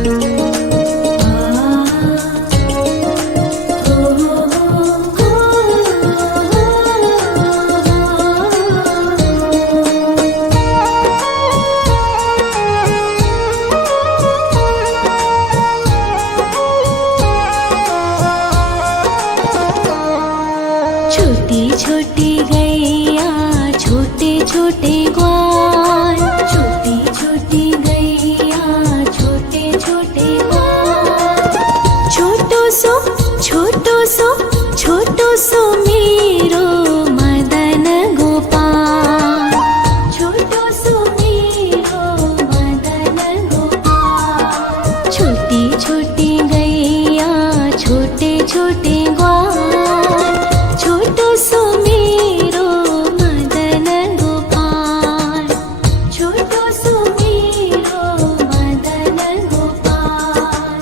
छोटी छोटी गैया छोटे छोटे ग्वाल, छोटी छोटी गैया छोटे छोटे ग्वाल। छोटो सो मेरो मदन गोपाल, छोटो सो मेरो मदन गोपाल। छोटी छोटी गैया छोटे छोटे ग्वाल, छोटो सो मेरो मदन गोपाल, छोटो सो मेरो मदन गोपाल।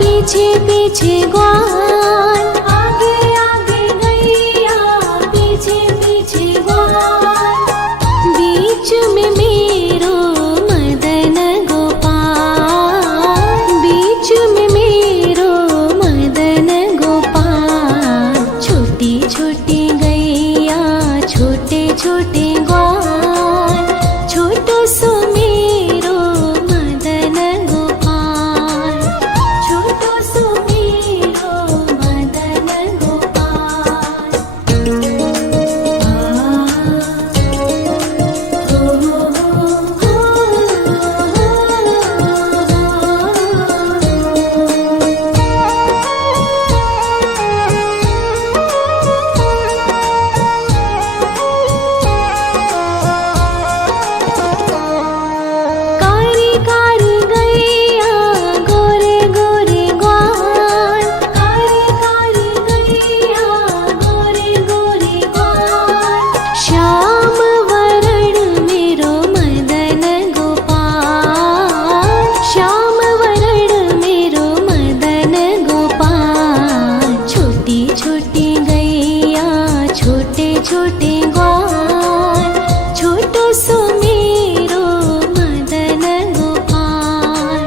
पीछे पीछे ग्वाल, आगे आगे गैया पीछे पीछे ग्वाल। बीच में मेरो मदन गोपाल, बीच में मेरो मदन गोपाल। छोटी छोटी गैया छोटे छोटे ग्वाल, छोटो सो मेरो मदन गोपाल, छोटो सो मेरो मदन गोपाल। कारी कारी गैया गोरे गोरे ग्वाल, कारी कारी गैया गोरे गोरे ग्वाल। श्याम वरण मेरो मदन गोपाल, श्याम वरण मेरो मदन गोपाल। छोटी छोटी गैया छोटे छोटे ग्वाल, छोटो सो मेरो मदन गोपाल,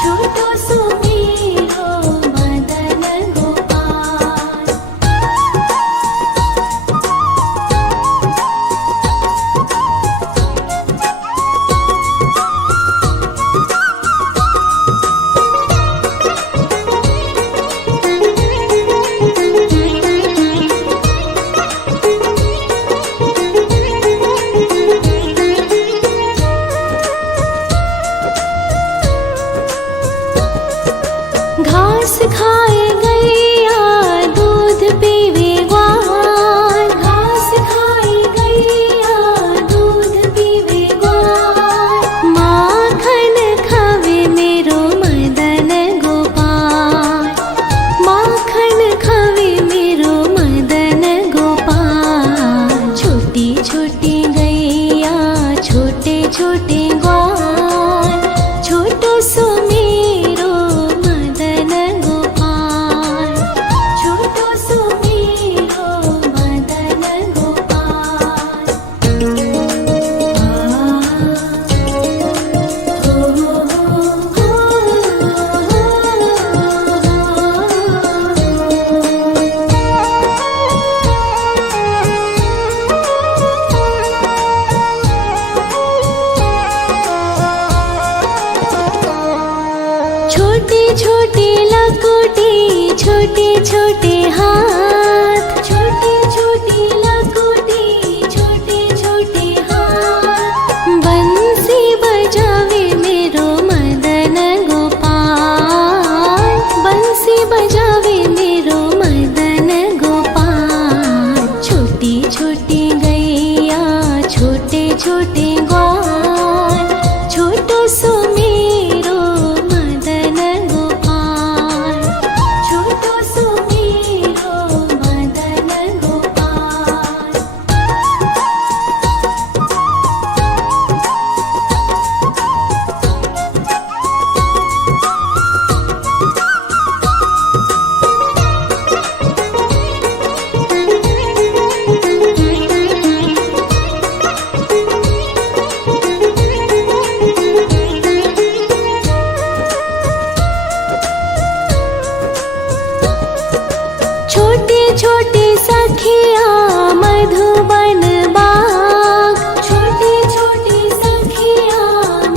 छोटो सो मेरो मदन गोपाल। घास खाए गैया दूध पीवे ग्वाल, घास खाए गैया दूध पीवे ग्वाल। माखन खावे मेरो मदन गोपाल, माखन खावे मेरो मदन गोपाल। छोटी छोटी गैया छोटे छोटे ग्वाल, छोटो सो मेरो मदन गोपाल, छोटो सो मेरो मदन गोपाल। छोटी छोटी लकोटी छोटे छोटे हाथ, छोटी छोटी लकोटी छोटे छोटे हाथ। बंसी बजावे मेरो मदन गोपाल, बंसी बजावे मेरो मदन गोपाल। छोटी छोटी गैया छोटे छोटे ग्वाल, छोटो सो मेरो मदन गोपाल, छोटी सखिया मधुबन बाग, छोटी छोटी सखिया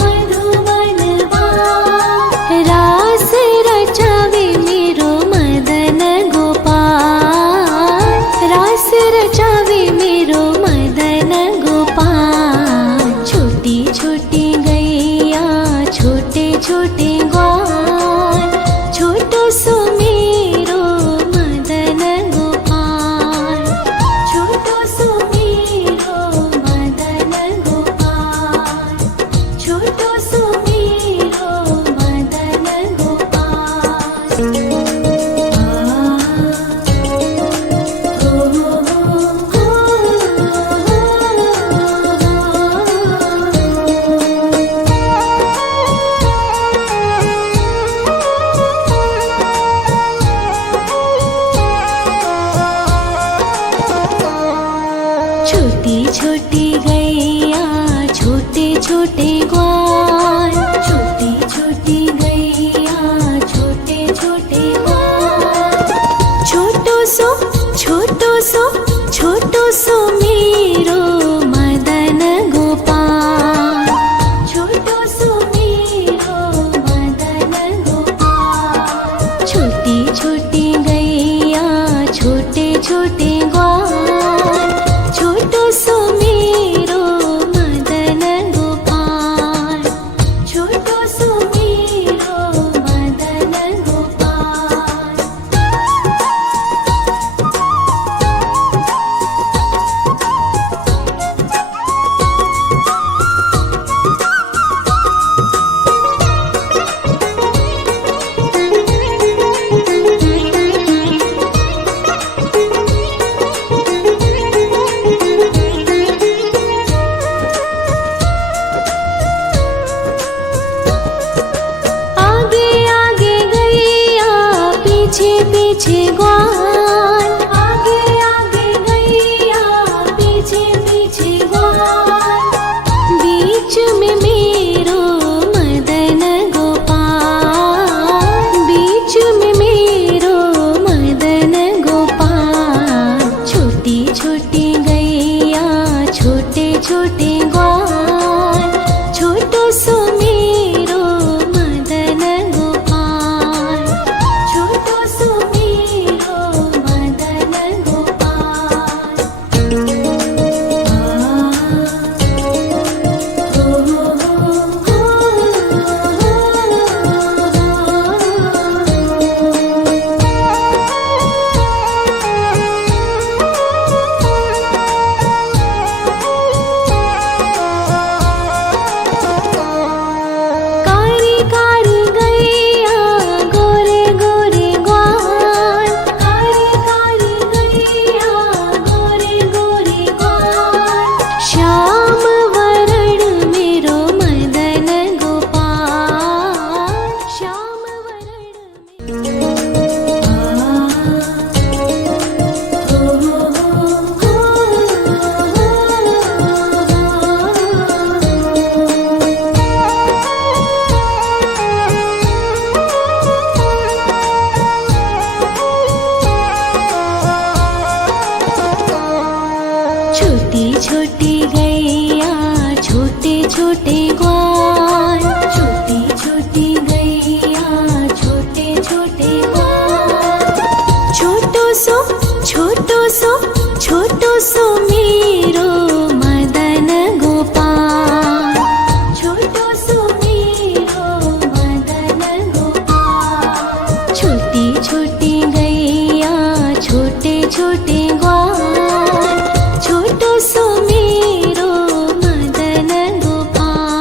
मधुबन बाग। रास रचावे मेरो मदन गोपाल, रास रचावे मेरो मदन गोपाल। छोटी छोटी गैया छोटे छोटे ग्वाल, छोटो सो मेरो मदन गोपाल, छोटो सो मेरो मदन गोपाल, छोटो सो मेरो मदन गोपाल। छोटी छोटी गैया छोटे छोटे ग्वाल, छोटी छोटी गैया छोटे छोटे ग्वाल। छोटो सो छोटो सो छोटो सो मेरो मदन गोपाल, छोटो सो मेरो मदन गोपाल। छोटी छोटी गैया छोटे छोटे ग्वाल, छोटो सो मेरो मदन गोपाल, छोटो सो मेरो मदन गोपाल। आगे आगे गैया पीछे पीछे ग्वाल, आगे आगे गैया पीछे पीछे ग्वाल। बीच में मेरो मदन गोपाल, बीच में मेरो मदन गोपाल। छोटी छोटी गैया छोटे छोटे ग्वाल, छोटो सो मेरो मदन गोपाल, छोटो सो मेरो मदन गोपाल। कारी कारी गैया गोरे गोरे ग्वाल, कारी कारी गैया गोरे गोरे ग्वाल। श्याम वरण मेरो मदन गोपाल, श्याम वरण छोटी छोटी गैया छोटे छोटे ग्वाल, छोटी छोटी गैया छोटे छोटे ग्वाल। छोटो सो छोटो सो छोटो सो मेरो मदन गोपाल, छोटो सो मेरो मदन गोपाल। छोटी छोटी गैया छोटे छोटे ग्वाल, छोटो सो मेरो मदन गोपाल।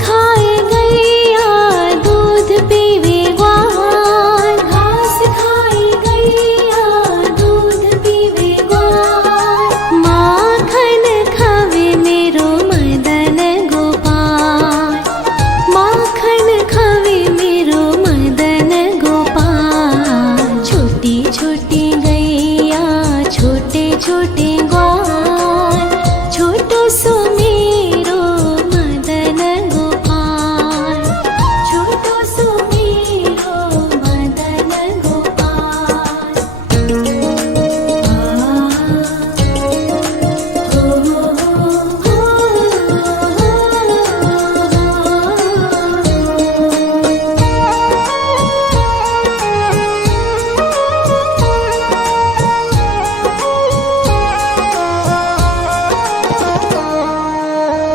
खाए गैया दूध पीवे ग्वाल, घास खाए गैया दूध पीवे ग्वाल, माखन खावे मेरो मदन गोपाल, माखन खावे मेरो मदन गोपाल। छोटी छोटी गैया छोटे छोटे ग्वाल, छोटो सो मेरो मदन गोपाल, छोटो सो मेरो मदन गोपाल।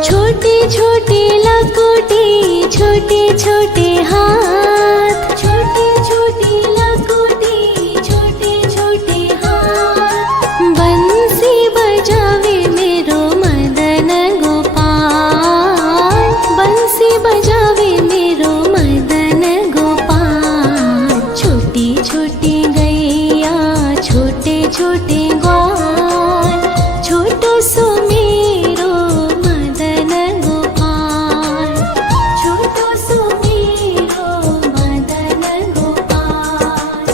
छोटी छोटी लकुटी छोटे छोटे हाथ, छोटी छोटी लकुटी छोटे छोटे हाथ, बंसी बजावे मेरो मदन गोपाल, बंसी बजावे मेरो मदन गोपाल। छोटी छोटी गैया छोटे छोटे ग्वाल, छोटो सो मेरो मदन गोपाल, छोटो सो मेरो मदन गोपाल।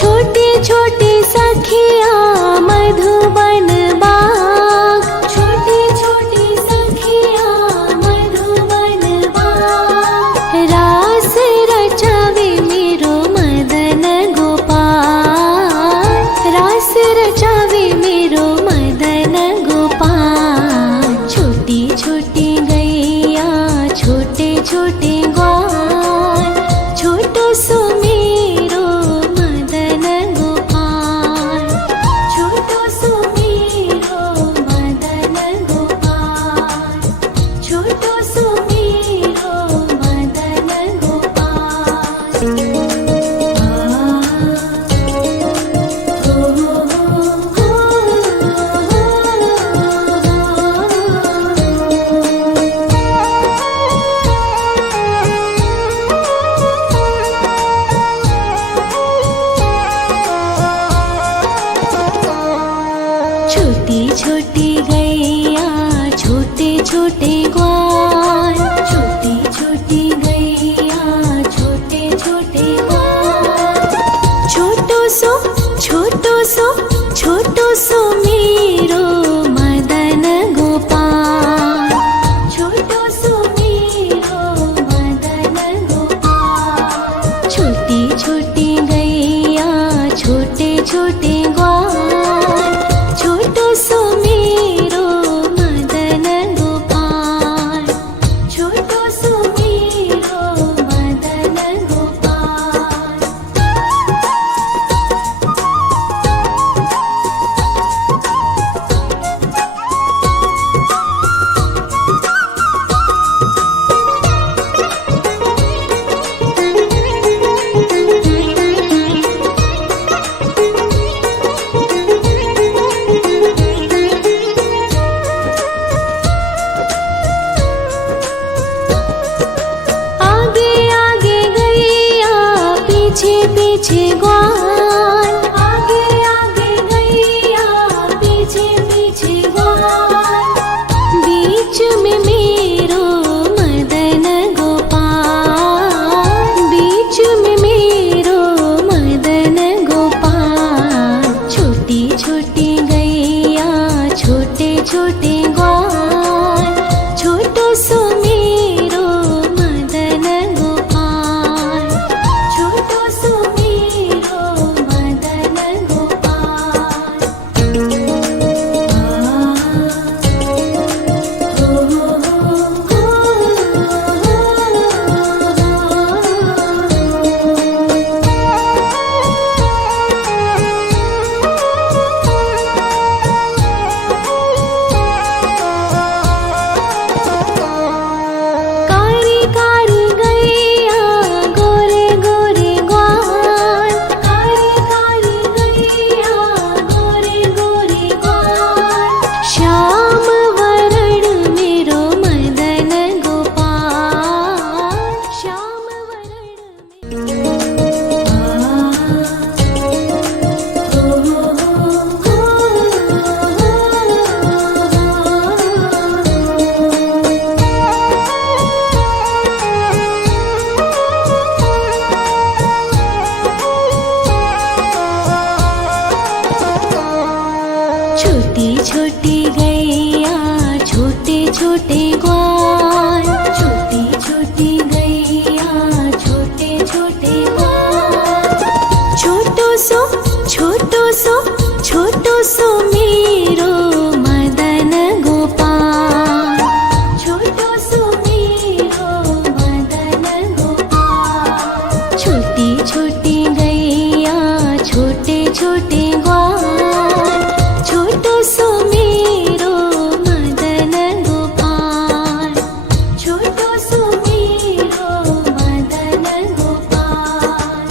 छोटी छोटी सखिया मधुबन बाग, छोटी छोटी सखिया मधुबन बाग, रास रचावे मेरो मदन गोपाल, रास रचावे मेरो मदन गोपाल। छोटी छोटी गैया छोटे छोटे ग्वाल, छोटो सो मेरो मदन गोपाल, छोटो सो मेरो मदन गोपाल, छोटो सो मेरो मदन गोपाल। छोटी छोटी गैया छोटे छोटे ग्वाल, छोटी छोटी गैया छोटे छोटे ग्वाल, छोटो सो छोटो सो छोटो सो मेरो मदन गोपाल, छोटो सो मेरो मदन गोपाल। छोटी छोटी गैया छोटे छोटे ग्वाल, छोटो सो मेरो मदन गोपाल, छोटो सो मेरो मदन गोपाल। आगे आगे गैया पीछे पीछे ग्वाल, आगे आगे गैया पीछे पीछे ग्वाल, बीच में मेरो मदन गोपाल, बीच में मेरो मदन गोपाल। छोटी छोटी गैया छोटे छोटे ग्वाल, छोटो सो मेरो मदन गोपाल, छोटो सो मेरो छोटी छोटी गैया छोटे छोटे ग्वाल, छोटी छोटी गैया छोटे छोटे ग्वाल। छोटो सो छोटो सो छोटो सो मेरो मदन गोपाल, छोटो सो मेरो मदन गोपाल। छोटी छोटी गैया छोटे छोटे ग्वाल, छोटो सो मेरो मदन गोपाल, छोटो सो मेरो मदन गोपाल।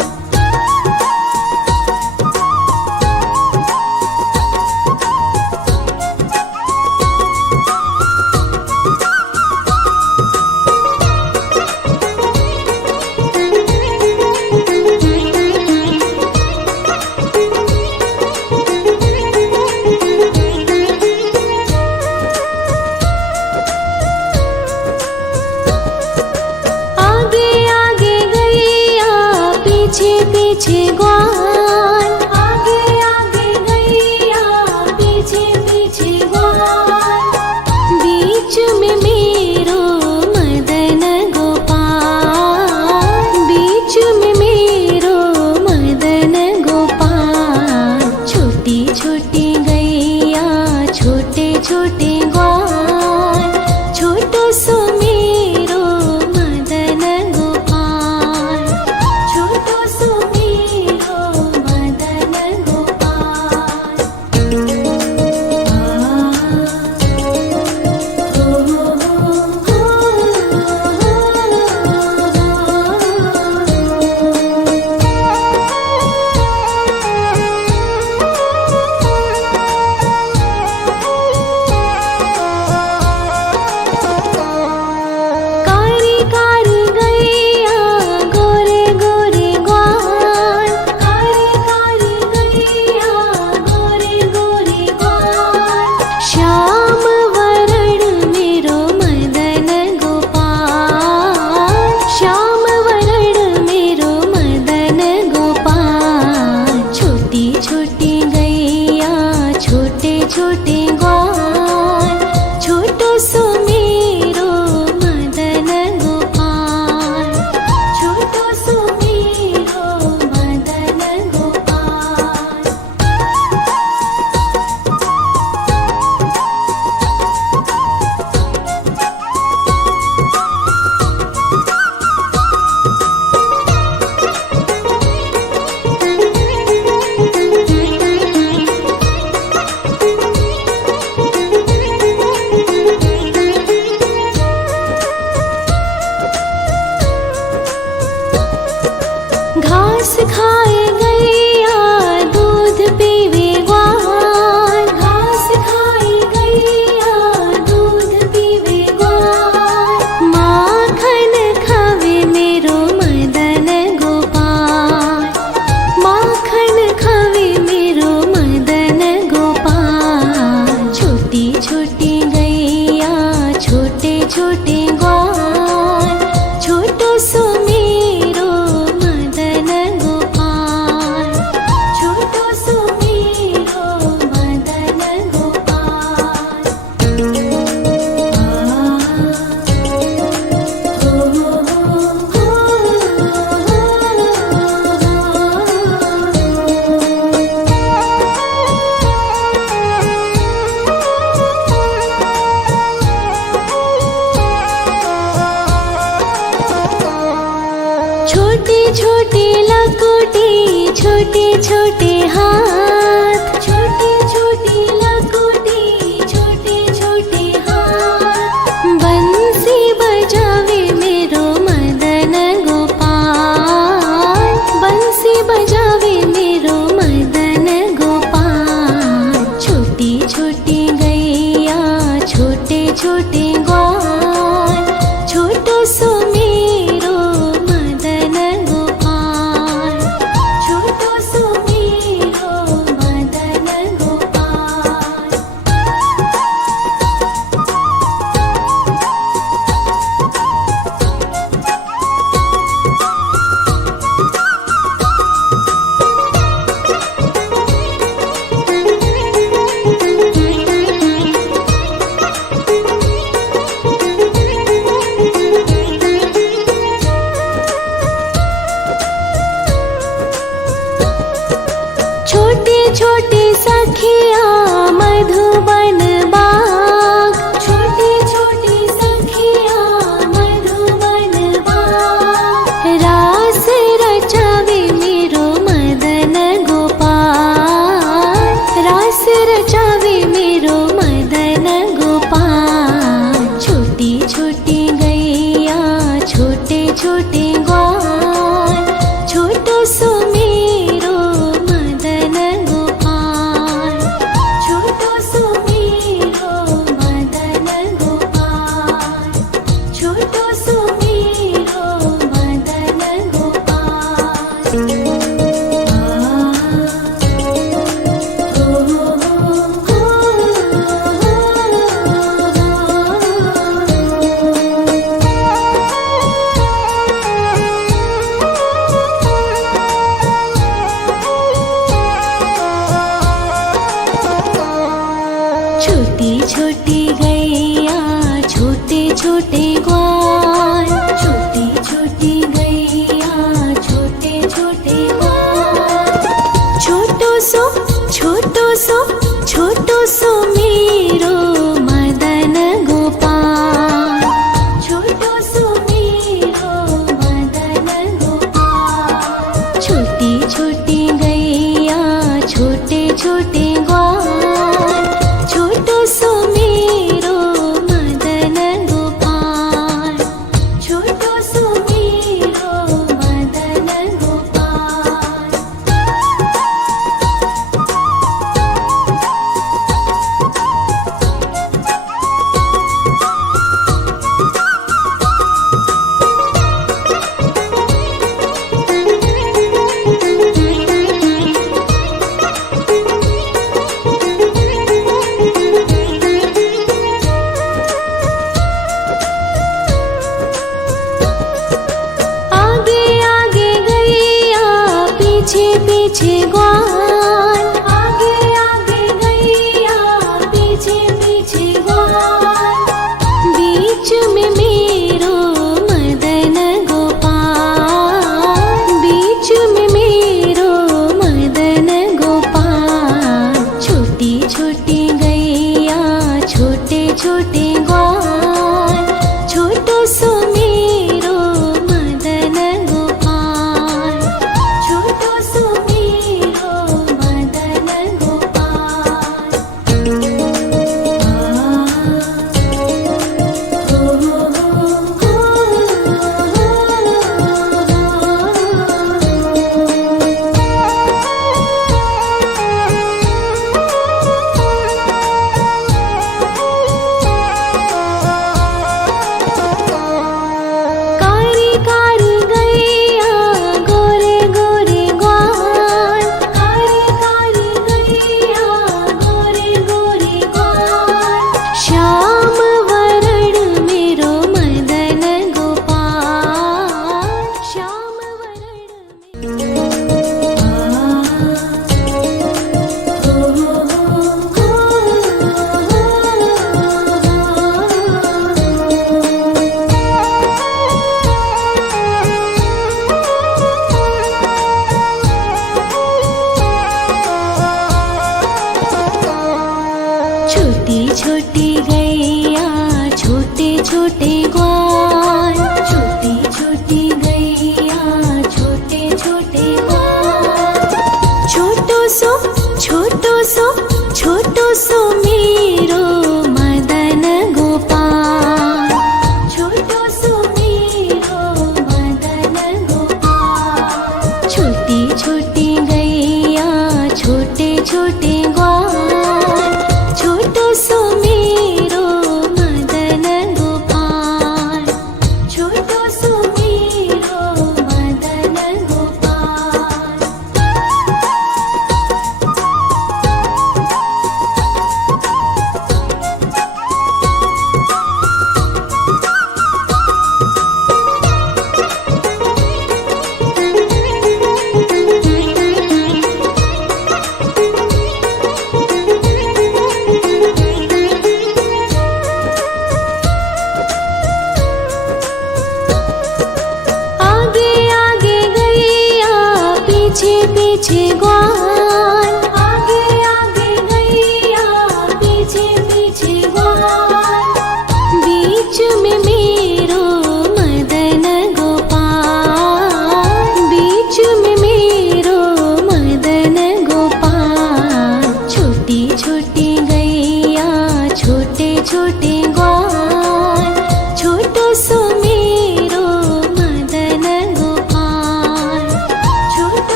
पीछे पीछे ग्वाल, आगे आगे गैया पीछे पीछे ग्वाल। बीच में मेरो मदन गोपाल, बीच में मेरो मदन गोपाल। छोटी छोटी गैया छोटे छोटे ग्वाल, छोटो सो मेरो मदन गोपाल, छोटो सो मेरो मदन गोपाल। कारी कारी गैया गोरे गोरे ग्वाल, कारी कारी गैया गोरे गोरे ग्वाल। श्याम वरण मेरो मदन गोपाल, श्याम वरण मेरो मदन गोपाल। छोटी छोटी गैया छोटे छोटे ग्वाल, छोटो सो मेरो मदन गोपाल, छोटो सो मेरो मदन गोपाल। घास खाए गैया दूध पीवे ग्वाल, घास खाए गैया दूध पीवे ग्वाल। माखन खावे मेरो मदन गोपाल, माखन खावे मेरो मदन गोपाल। छोटी छोटी गैया छोटे छोटे ग्वाल, छोटो सो मेरो मदन गोपाल, छोटो सो मेरो मदन गोपाल। छोटी छोटी लकुटी छोटे छोटे हाथ, छोटी छोटी लकुटी छोटे छोटे हाथ। बंसी बजावे मेरो मदन गोपाल, बंसी बजावे मेरो मदन गोपाल। छोटी छोटी गैया छोटे छोटे ग्वाल, छोटो सो मेरो मदन गोपाल, छोटी सखिया मधुबन बाग, छोटी छोटी सखिया मधुबन बाग। रास रचावे मेरो मदन गोपाल, रास रचावे मेरो मदन गोपाल। छोटी छोटी गैया छोटे छोटे ग्वाल, छोटो सो मेरो मदन गोपाल, छोटो सो मेरो मदन गोपाल, छोटो सो मेरो मदन गोपाल। छोटी छोटी गैया छोटे छोटे ग्वाल, छोटी छोटी गैया छोटे छोटे ग्वाल। छोटो सो छोटो सो मेरो मदन गोपाल, छोटो सो मेरो मदन गोपाल। छोटी छोटी गैया छोटे छोटे ग्वाल, छोटो सो मेरो मदन गोपाल, छोटो सो मेरो मदन गोपाल। आगे आगे गैया पीछे पीछे ग्वाल, आगे आगे गैया पीछे पीछे ग्वाल। बीच में मेरो मदन गोपाल, बीच में मेरो मदन गोपाल। छोटी छोटी गैया छोटे छोटे ग्वाल, छोटो सो मेरो मदन गोपाल, छोटो सो मेरो मदन गोपाल। कारी कारी गैया गोरे गोरे ग्वाल, कारी कारी गैया गोरे गोरे ग्वाल। श्याम वरण मेरो मदन गोपाल, श्याम छोटी छोटी गैया छोटे छोटे ग्वाल, छोटी छोटी गैया छोटे छोटे ग्वाल। छोटो सो मेरो मदन गोपाल, छोटो सो मेरो मदन गोपाल। छोटी छोटी गैया छोटे छोटे ग्वाल, छोटो सो मेरो मदन गोपाल, छोटो सो मेरो मदन गोपाल। पीछे पीछे ग्वाल,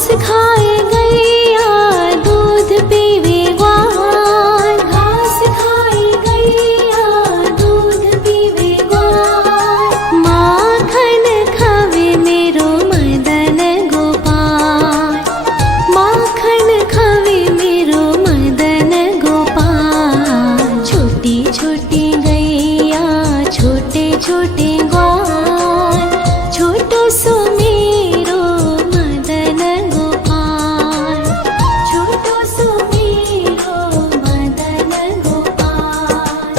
घास खाए गैया दूध पीवे ग्वाल, घास खाए गैया दूध पीवे ग्वाल, माखन खावे मेरो मदन गोपाल, माखन खावे मेरो मदन गोपाल। छोटी छोटी गैया छोटे छोटे ग्वाल, छोटो सो मेरो मदन गोपाल, छोटो सो मेरो मदन गोपाल।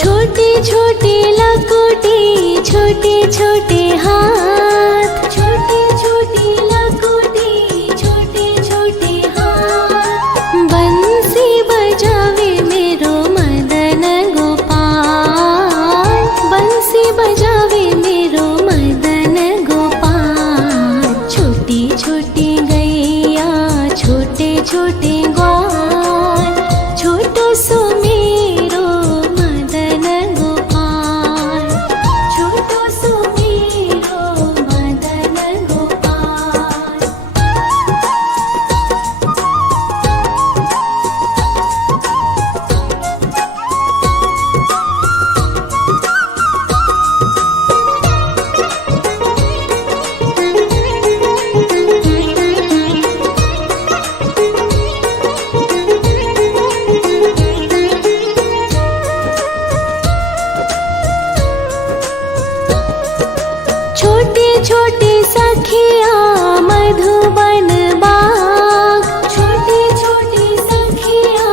छोटी छोटी लकुटी छोटे छोटे हाथ, छोटी छोटी लकुटी छोटे छोटे हाथ, बंसी बजावे मेरो मदन गोपाल, बंसी बजावे मेरो मदन गोपाल। छोटी छोटी गैया छोटे छोटे ग्वाल, छोटो सो मेरो मदन गोपाल, छोटो सो मेरो मदन गोपाल। छोटी छोटी सखिया मधुबन बाग, छोटी छोटी सखिया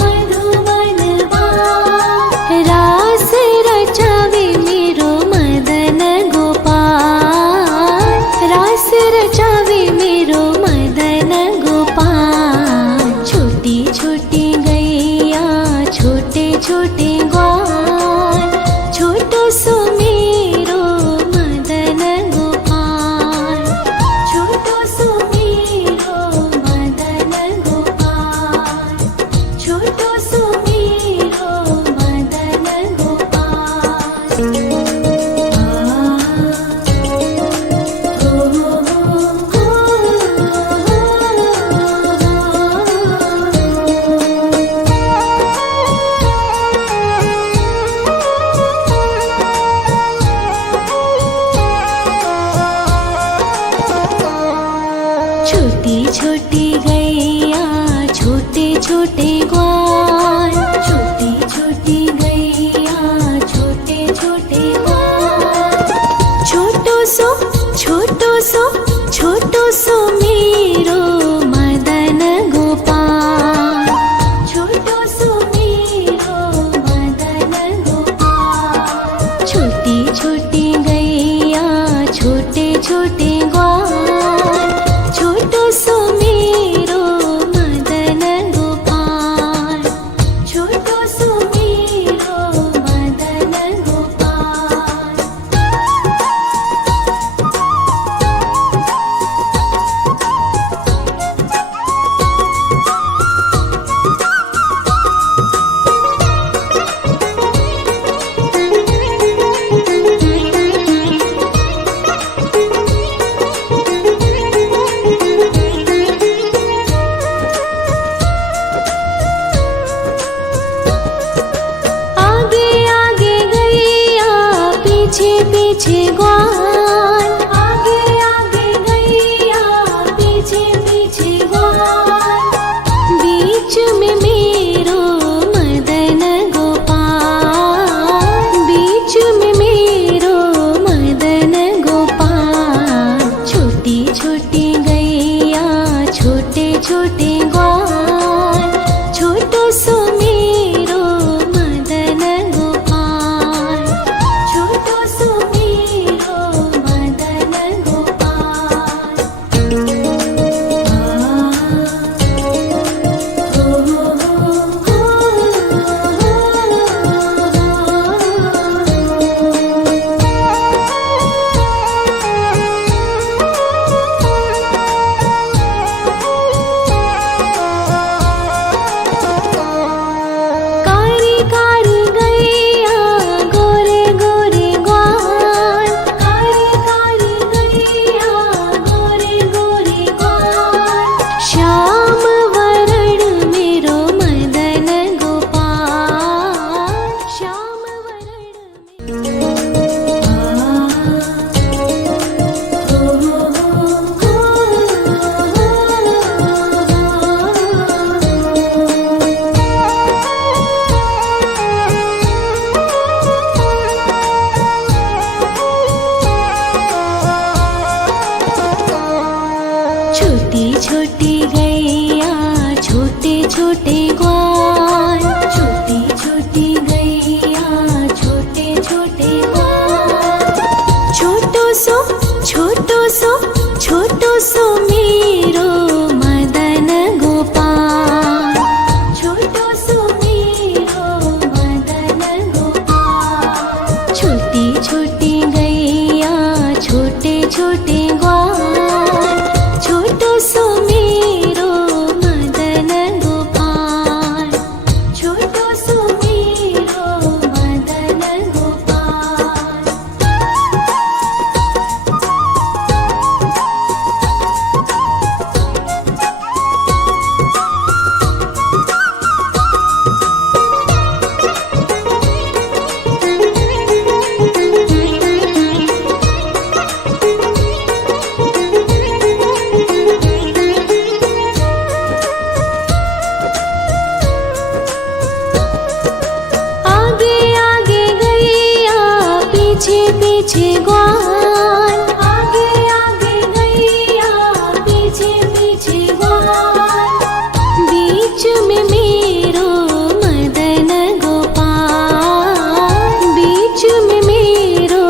मधुबन बाग, रास रचावे मेरो मदन गोपाल, रास रचावे मेरो मदन गोपाल। छोटी छोटी गैया छोटे छोटे ग्वाल, छोटो सो मेरो मदन गोपाल, छोटो सो मेरो मदन गोपाल, छोटो सो मेरो मदन गोपाल। छोटी छोटी गैया छोटे छोटे ग्वाल, छोटी छोटी गैया छोटे छोटे ग्वाल, छोटो सो छोटो सो छोटो सो मेरो मदन गोपाल, छोटो सो मेरो मदन गोपाल। छोटी छोटी गैया छोटे छोटे ग्वाल, छोटो सो मेरो मदन गोपाल, छोटो सो मेरो मदन गोपाल। आगे आगे गैया पीछे पीछे ग्वाल, आगे आगे गैया पीछे पीछे ग्वाल, बीच में मेरो मदन गोपाल, बीच में मेरो मदन गोपाल। छोटी छोटी गैया छोटे छोटे ग्वाल, छोटो सो मेरो मदन गोपाल, छोटो सो मेरो छोटे ग्वाल, छोटी छोटी गैया छोटे छोटे ग्वाल। छोटो सो छोटो सो छोटो सो मेरो मदन गोपाल, छोटो सो मेरो मदन गोपाल। छोटी छोटी गैया छोटे छोटे ग्वाल, छोटो सो मेरो मदन गोपाल, छोटो सो मेरो मदन गोपाल। आगे आगे गैया पीछे पीछे ग्वाल, आगे आगे गैया पीछे पीछे ग्वाल। बीच में मेरो मदन गोपाल, बीच में मेरो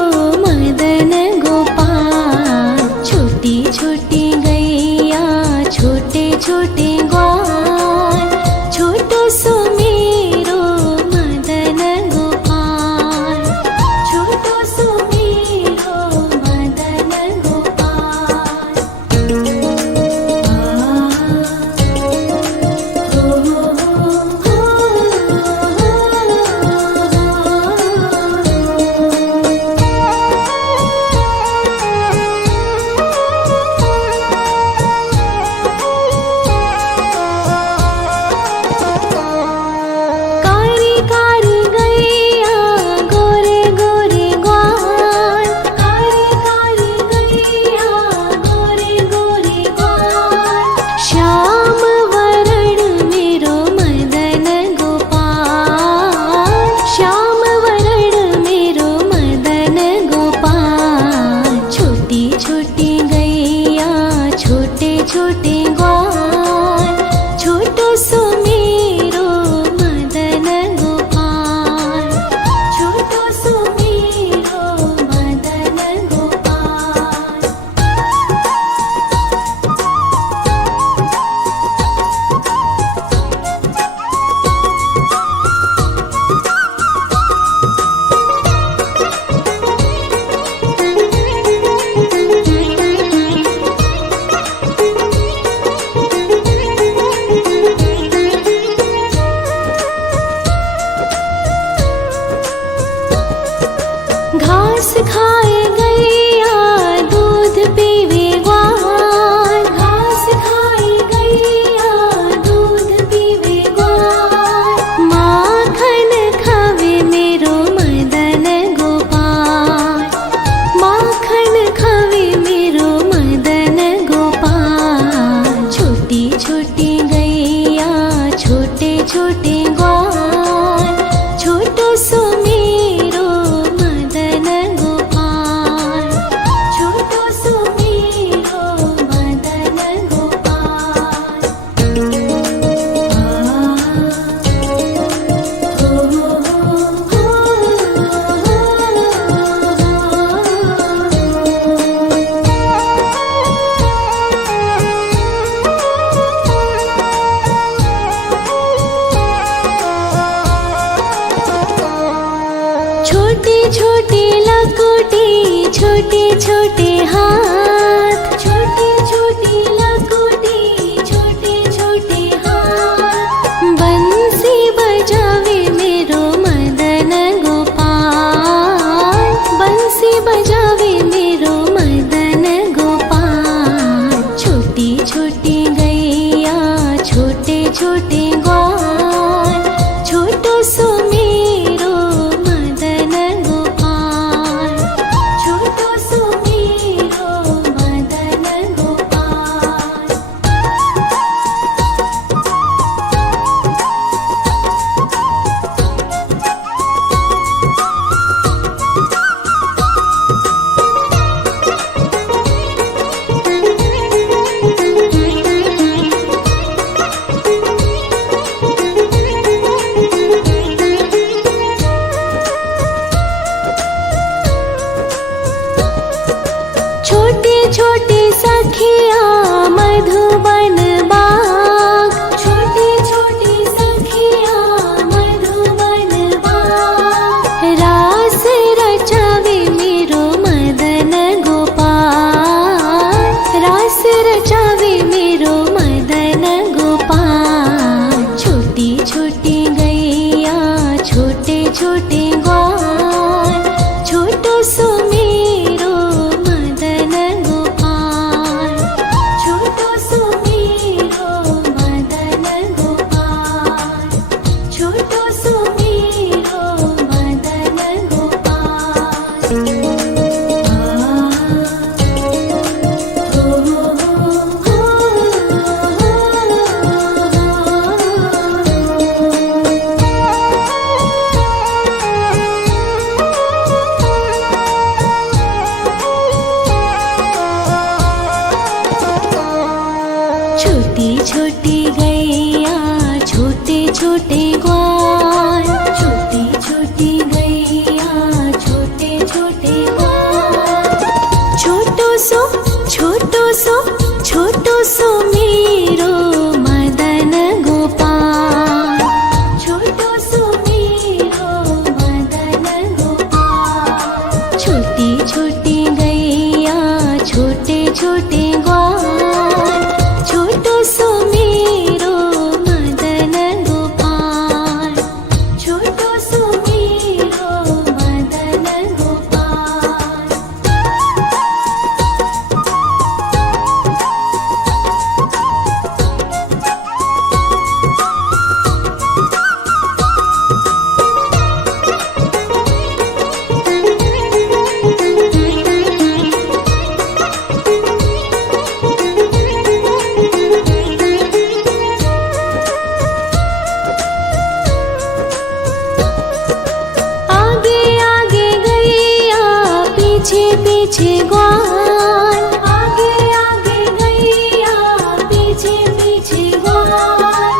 मदन गोपाल। छोटी छोटी गैया छोटे छोटे ग्वाल, छोटो सो मेरो मदन गोपाल, छोटो सो मेरो मदन गोपाल। कारी कारी गैया गोरे गोरे ग्वाल, कारी कारी गैया गोरे गोरे ग्वाल। श्याम वरण मेरो मदन गोपाल, श्याम वरण मेरो मदन गोपाल। छोटी छोटी गैया छोटे छोटे ग्वाल, छोटो सो मेरो मदन गोपाल, छोटो सो मेरो मदन गोपाल। घास खाए गैया दूध पीवे ग्वाल, घास खाए गैया दूध पीवे ग्वाल। माखन खावे मेरो मदन गोपाल, माखन खावे मेरो मदन गोपाल। छोटी छोटी गैया छोटे छोटे ग्वाल, छोटो सो मेरो मदन गोपाल, छोटो सो मेरो मदन गोपाल। छोटी छोटी लकोटी छोटे छोटे हाथ, छोटी छोटी लकोटी छोटे छोटे हाथ। बंसी बजावे मेरो मदन गोपाल, बंसी बजावे मेरो मदन गोपाल। छोटी छोटी गैया छोटे छोटे ग्वाल, छोटो सो मेरो मदन गोपाल, छोटो सो मेरो मदन गोपाल। छोटी सखिया मधुबन बाग, छोटी छोटी सखिया मधुबन बाग। रास रचावे मेरो मदन गोपाल, रास रचावे मेरो मदन गोपाल। छोटी छोटी गैया छोटे छोटे ग्वाल, छोटो सो मेरो मदन गोपाल, छोटो सो मेरो मदन गोपाल, छोटो सो मेरो मदन गोपाल। छोटी छोटी गैया छोटे छोटे ग्वाल, छोटी छोटी गैया छोटे छोटे ग्वाल। छोटो सो छोटो सो छोटो सो मेरो मदन गोपाल, छोटो सो मेरो मदन गोपाल। छोटी छोटी गैया छोटे छोटे ग्वाल, छोटो सो मेरो मदन गोपाल, छोटो सो मेरो मदन गोपाल। आगे आगे गैया पीछे पीछे ग्वाल, आगे आगे गैया पीछे पीछे ग्वाल।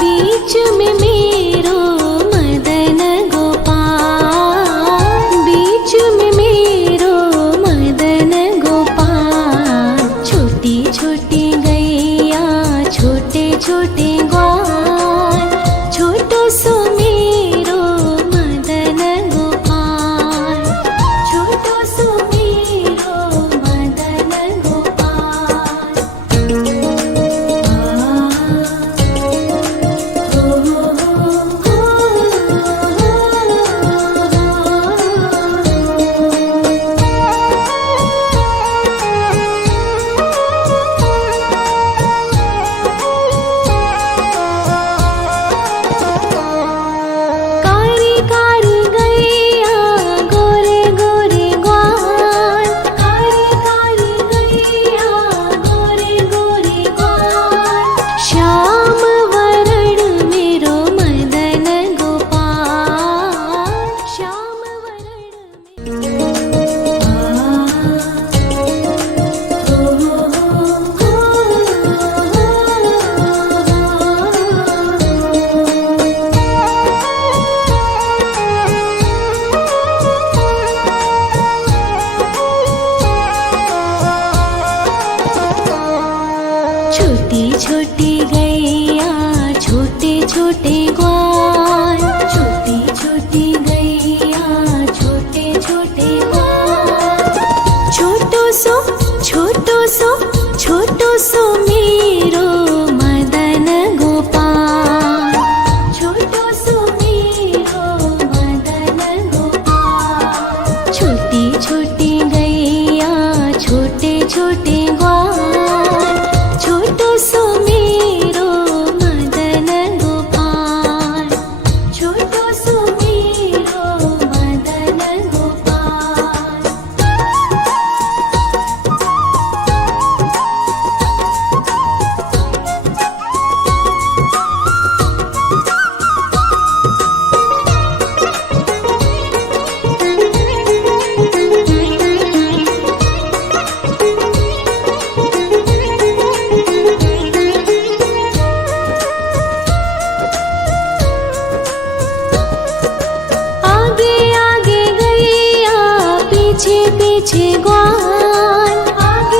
बीच में मेरो मदन गोपाल, बीच में मेरो मदन गोपाल। छोटी छोटी गैया छोटे छोटे ग्वाल, छोटो सो मेरो मदन गोपाल, छोटो सो मेरो मदन गोपाल। कारी कारी गैया गोरे गोरे ग्वाल, कारी कारी गैया गोरे गोरे ग्वाल। श्याम वरण मेरो मदन गोपाल, श्याम वरण छोटी छोटी गैया छोटे छोटे ग्वाल, छोटी छोटी गैया छोटे छोटे ग्वाल। छोटो सो छोटो सो छोटो सो मेरो मदन गोपाल, छोटो सो मेरो मदन गोपाल। छोटी छोटी गैया छोटे छोटे ग्वाल, छोटो सो मेरो मदन गोपाल, छोटो सो मेरो मदन गोपाल। पीछे पीछे ग्वाल, आगे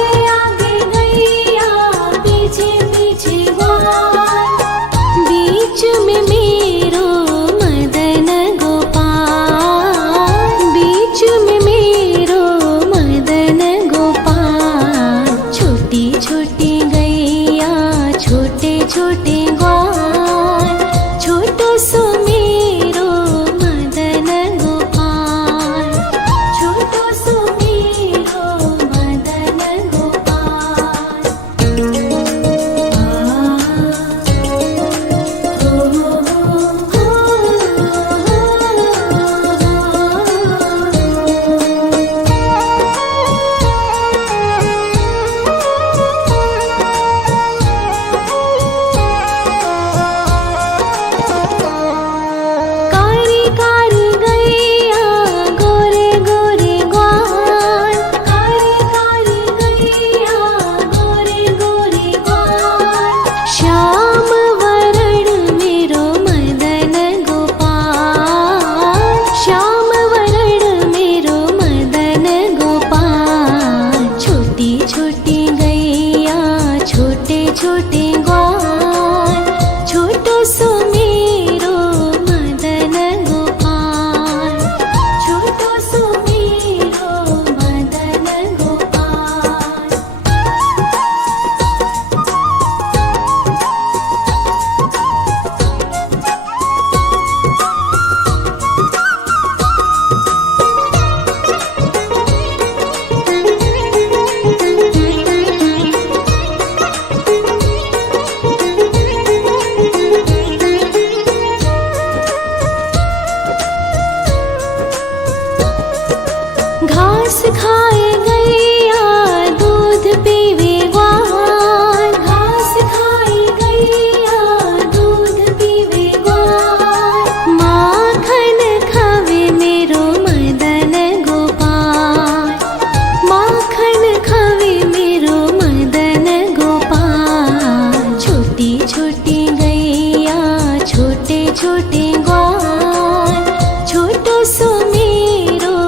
घास खाए गैया दूध पीवे ग्वाल, घास खाए गैया दूध पीवे ग्वाल। माखन खावे मेरो मदन गोपाल, माखन खावे मेरो मदन गोपाल। छोटी छोटी गैया छोटे छोटे ग्वाल, छोटो सो मेरो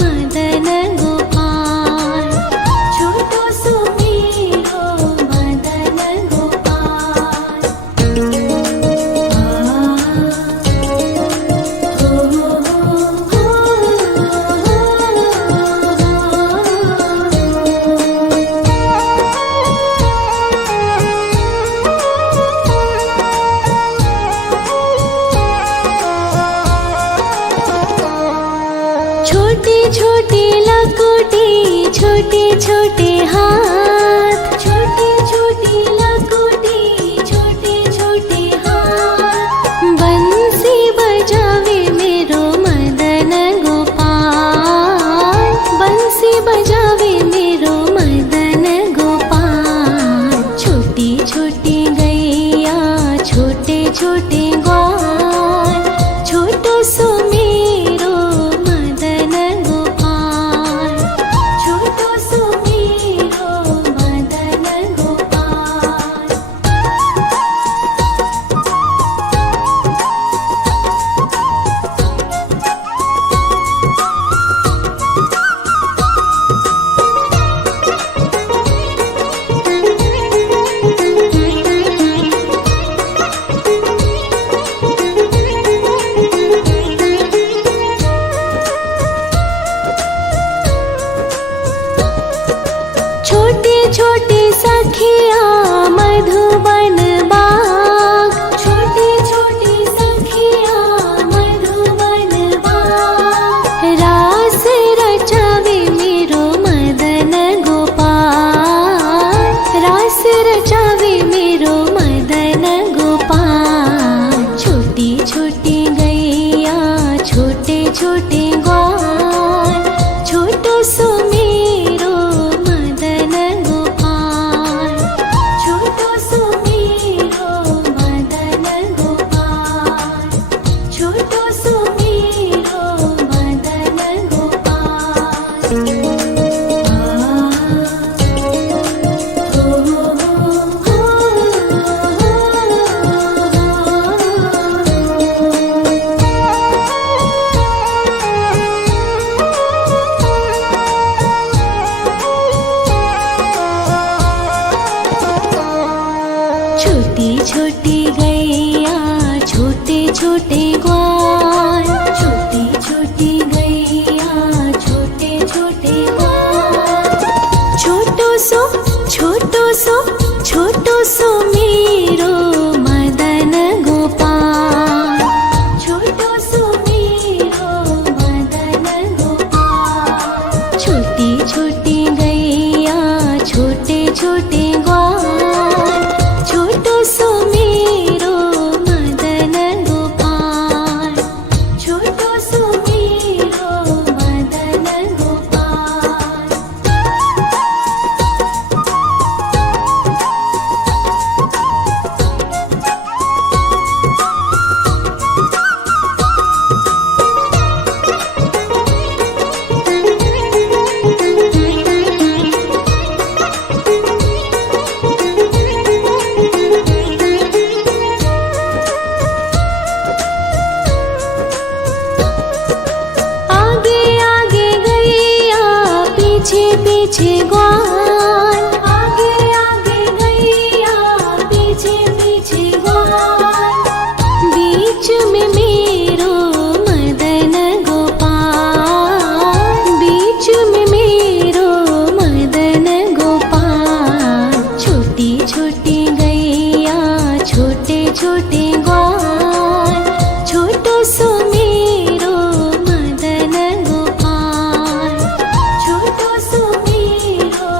मदन गोपाल, छोटो सो मेरो मदन गोपाल। छोटी छोटी लकोटी छोटे छोटे हाथ, छोटी छोटी लकोटी छोटे छोटे हाथ। बंसी बजावे मेरो मदन गोपाल, बंसी बजावे मेरो मदन गोपाल। छोटी छोटी गैया छोटे छोटे ग्वाल, छोटो सो मेरो मदन गोपाल, छोटो सो मेरो मदन गोपाल। छोटे छोटे सखिया मधुबन बाग, छोटे छोटे सखिया मधुबन बाग। रास रचावे मेरो मदन गोपाल, रास रचावे मेरो मदन गोपाल। छोटी छोटी गैया छोटे छोटे ग्वाल, छोटो सो मेरो मदन गोपाल, छोटो सो मेरो मदन गोपाल, छोटो सो मेरो मदन गोपाल। छोटी छोटी गैया छोटे छोटे ग्वाल, छोटी छोटी गैया छोटे छोटे ग्वाल। छोटो सो छोटो सो छोटो सो मेरो मदन गोपाल, छोटो सो मेरो मदन गोपाल। छोटी छोटी गैया छोटे छोटे ग्वाल, छोटो सो मेरो मदन गोपाल, छोटो सो मेरो मदन गोपाल। आगे आगे गैया पीछे पीछे ग्वाल, आगे आगे गैया पीछे पीछे ग्वाल। बीच में मेरो मदन गोपाल, बीच में मेरो मदन गोपाल। छोटी छोटी गैया छोटे छोटे ग्वाल, छोटो सो मेरो मदन गोपाल, छोटो सो मेरो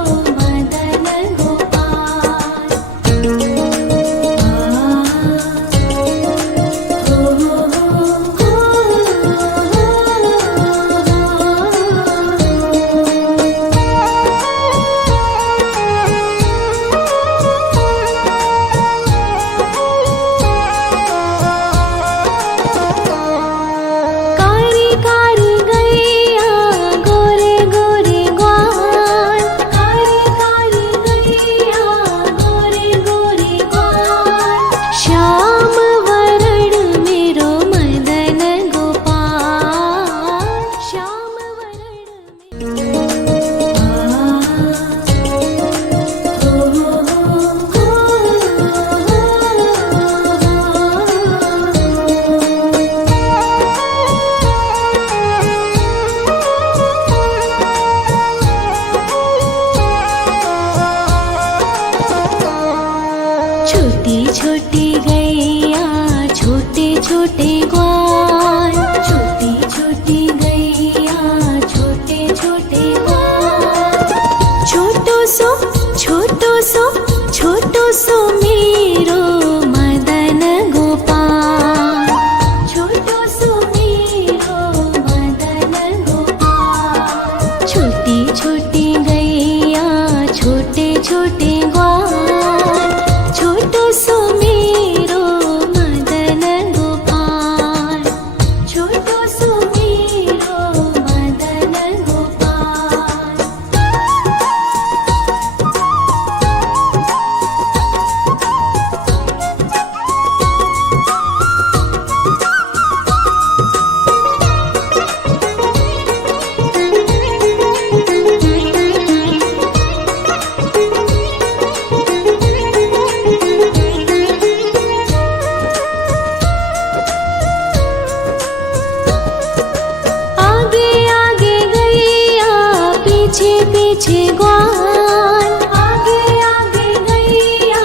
पीछे पीछे ग्वाल, आगे आगे गैया,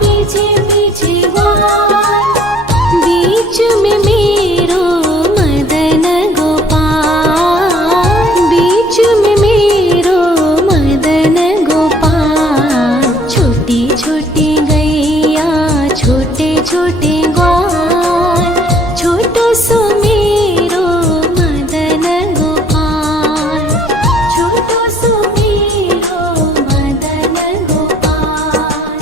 पीछे पीछे ग्वाल, बीच में मेरो मदन गोपाल, बीच में मेरो मदन गोपाल। छोटी छोटी गैया, छोटे छोटे ग्वाल, छोटो सो मेरो मदन गोपाल, छोटो सो मेरो मदन गोपाल।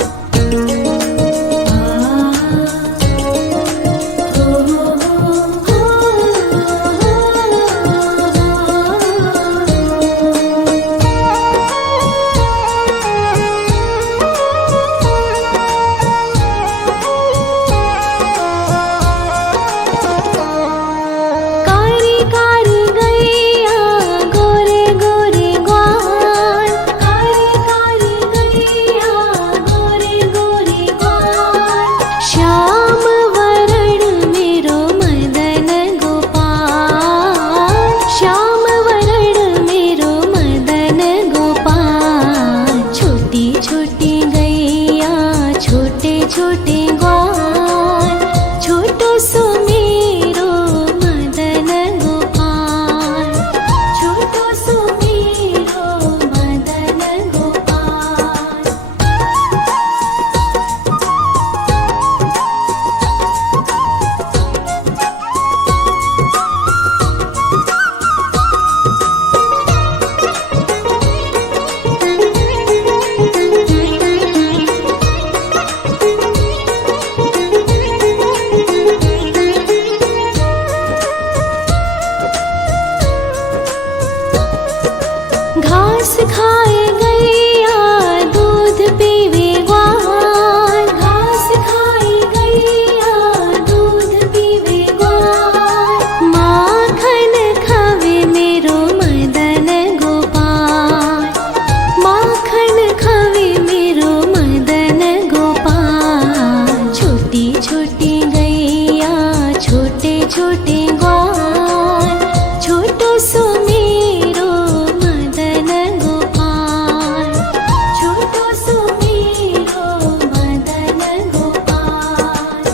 कारी कारी गैया, गोरे गोरे ग्वाल, कारी कारी गैया, गोरे गोरे ग्वाल। श्याम वरण मेरो मदन गोपाल, श्याम वरण मेरो मदन गोपाल। छोटी छोटी गैया, छोटे छोटे ग्वाल, छोटो सो मेरो मदन गोपाल, छोटो सो मेरो मदन गोपाल। घास खाए गैया, दूध पीवे ग्वाल, घास खाए गैया, दूध पीवे ग्वाल। माखन खावे मेरो मदन गोपाल, माखन खावे मेरो मदन गोपाल। छोटी छोटी गैया, छोटे छोटे ग्वाल, छोटो सो मेरो मदन गोपाल, छोटो सो मेरो मदन गोपाल।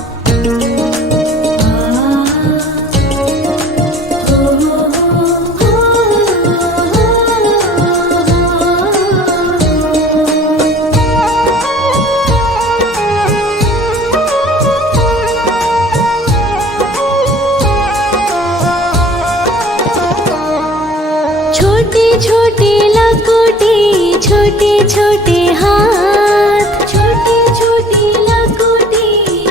छोटी छोटी लकुटी, छोटे छोटे हाथ, छोटी छोटी लकुटी,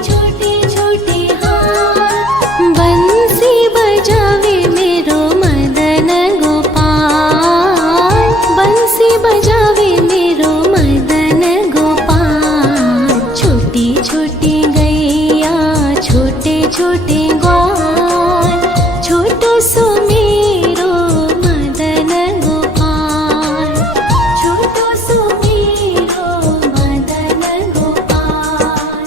छोटे छोटे हाथ। बंसी बजावे मेरो मदन गोपाल, बंसी बजावे मेरो मदन गोपाल। छोटी छोटी गैया, छोटे छोटे ग्वाल, छोटो सो मेरो मदन गोपाल, छोटो सो मेरो मदन गोपाल।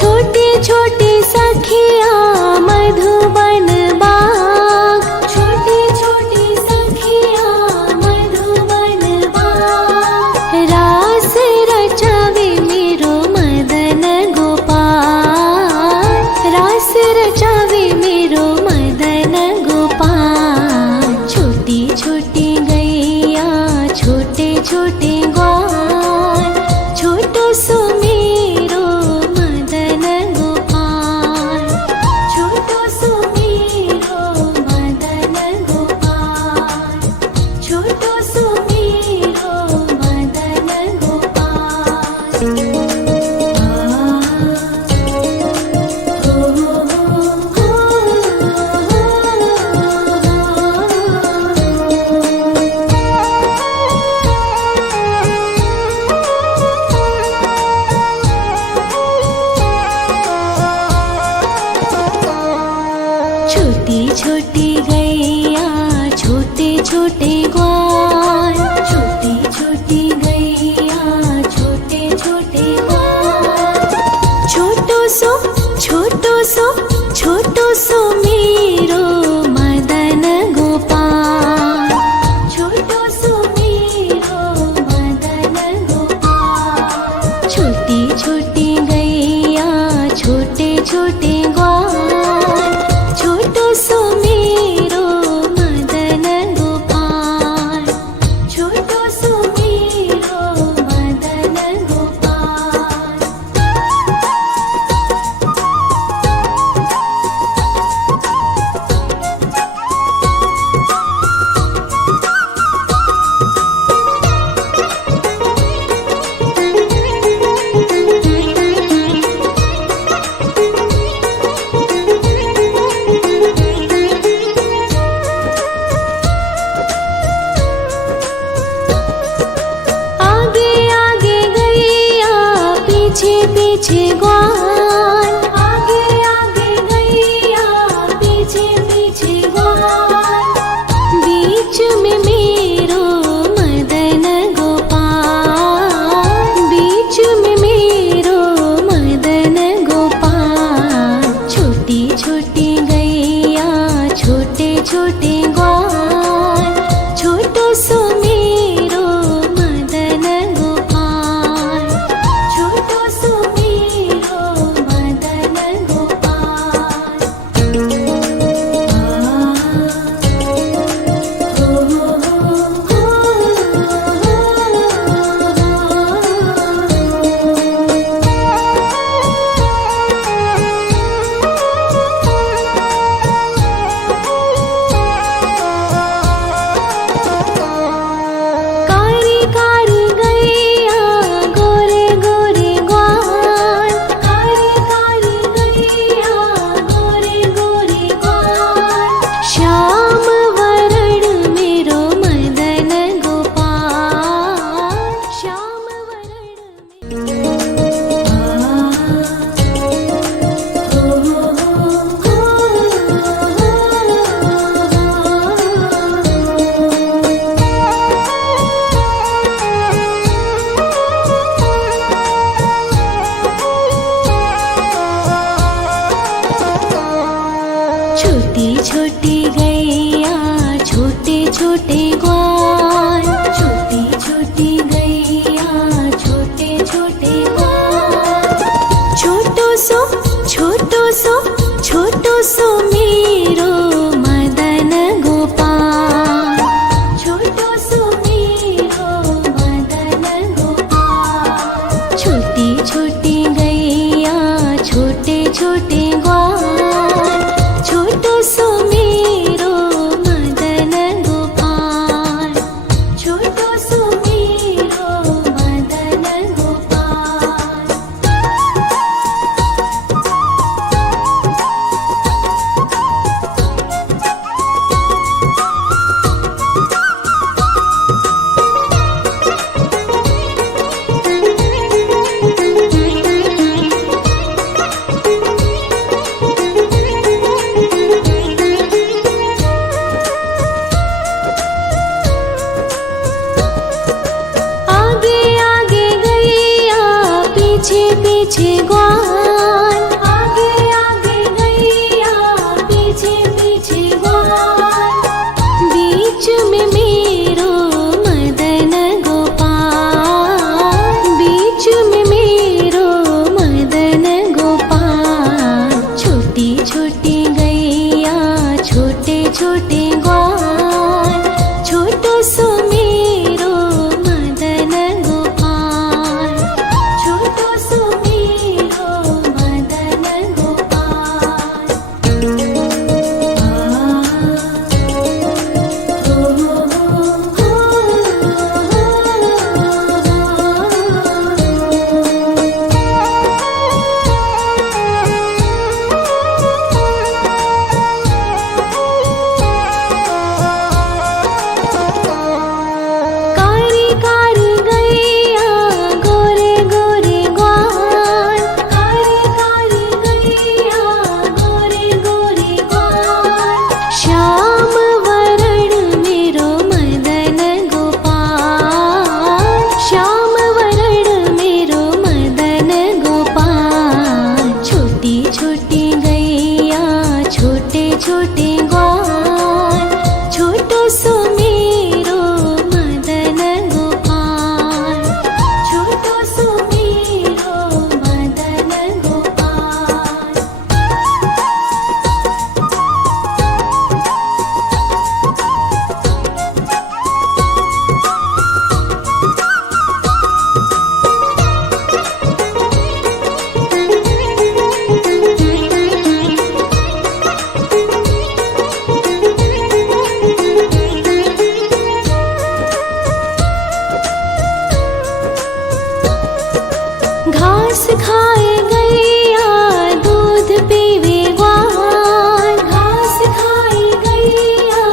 छोटी छोटी सखिया, मधुबन बाग, छोटी छोटी सखिया, मधुबन बाग। रास रचावे मेरो मदन गोपाल, रास रचावे मेरो मदन गोपाल। छोटी छोटी गैया, छोटे छोटे ग्वाल, छोटो सो मेरो मदन गोपाल, छोटो सो मेरो मदन गोपाल, छोटो सो मेरो मदन गोपाल। पीछे पीछे ग्वाल, आगे आगे गैया पीछे पीछे ग्वाल, बीच में मेरो मदन गोपाल, बीच में मेरो मदन गोपाल। छोटी छोटी गैया छोटे छोटे ग्वाल, छोटो सो मेरो मदन गोपाल, छोटो सो मेरो मदन गोपाल। कारी कारी गैया गोरे गोरे ग्वाल, कारी कारी गैया गोरे गोरे ग्वाल, श्याम वरण मेरो मदन गोपाल, श्याम वरण छोटी छोटी गैया छोटे छोटे ग्वाल, छोटी छोटी गैया छोटे छोटे ग्वाल, छोटो सो छोटो सो छोटो सो मेरो मदन गोपाल, छोटो सो मेरो मदन गोपाल। छोटी छोटी गैया छोटे छोटे ग्वाल, छोटो सो मेरो मदन गोपाल, छोटो सो मेरो मदन गोपाल। आगे आगे गैया पीछे पीछे ग्वाल, आगे आगे गैया पीछे पीछे ग्वाल, बीच में मेरो मदन गोपाल, बीच में मेरो मदन गोपाल। छोटी छोटी गैया छोटे छोटे ग्वाल, छोटो सो मेरो मदन गोपाल, छोटो सो मेरो मदन गोपाल। कारी कारी गैया गोरे गोरे ग्वाल, कारी कारी गैया गोरे गोरे ग्वाल, श्याम वरण मेरो मदन गोपाल, श्याम वरण मेरो मदन गोपाल। छोटी छोटी गैया छोटे छोटे ग्वाल, छोटो सो मेरो मदन गोपाल, छोटो सो मेरो मदन गोपाल। घास खाए गैया दूध पीवे ग्वाल, घास खाए गैया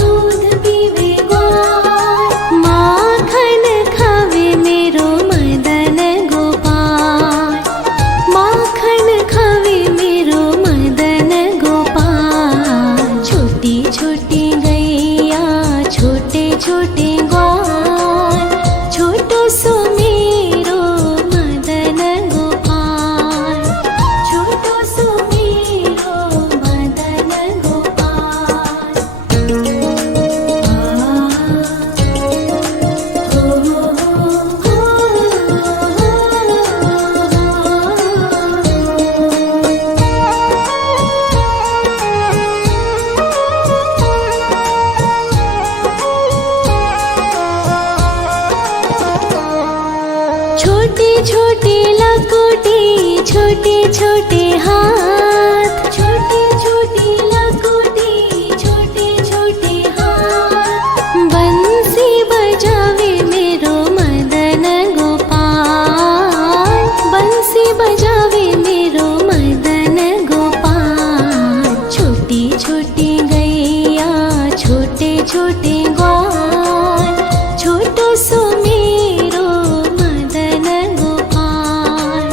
दूध पीवे ग्वाल, माखन खावे मेरो मदन गोपाल, सुमेरो मदन गोपाल, छोटो सुमेरो मदन गोपाल। छोटे छोटे लकोटी, छोटे छोटे हाथ, छोटे छोटे लकोटी, छोटे छोटे हाथ। बंसी बजावे मेरो मदन गोपाल, बंसी बजावे मेरो मदन गोपाल। छोटी छोटी गैया, छोटे छोटे ग्वाल, छोटो सुमेरो मदन गोपाल,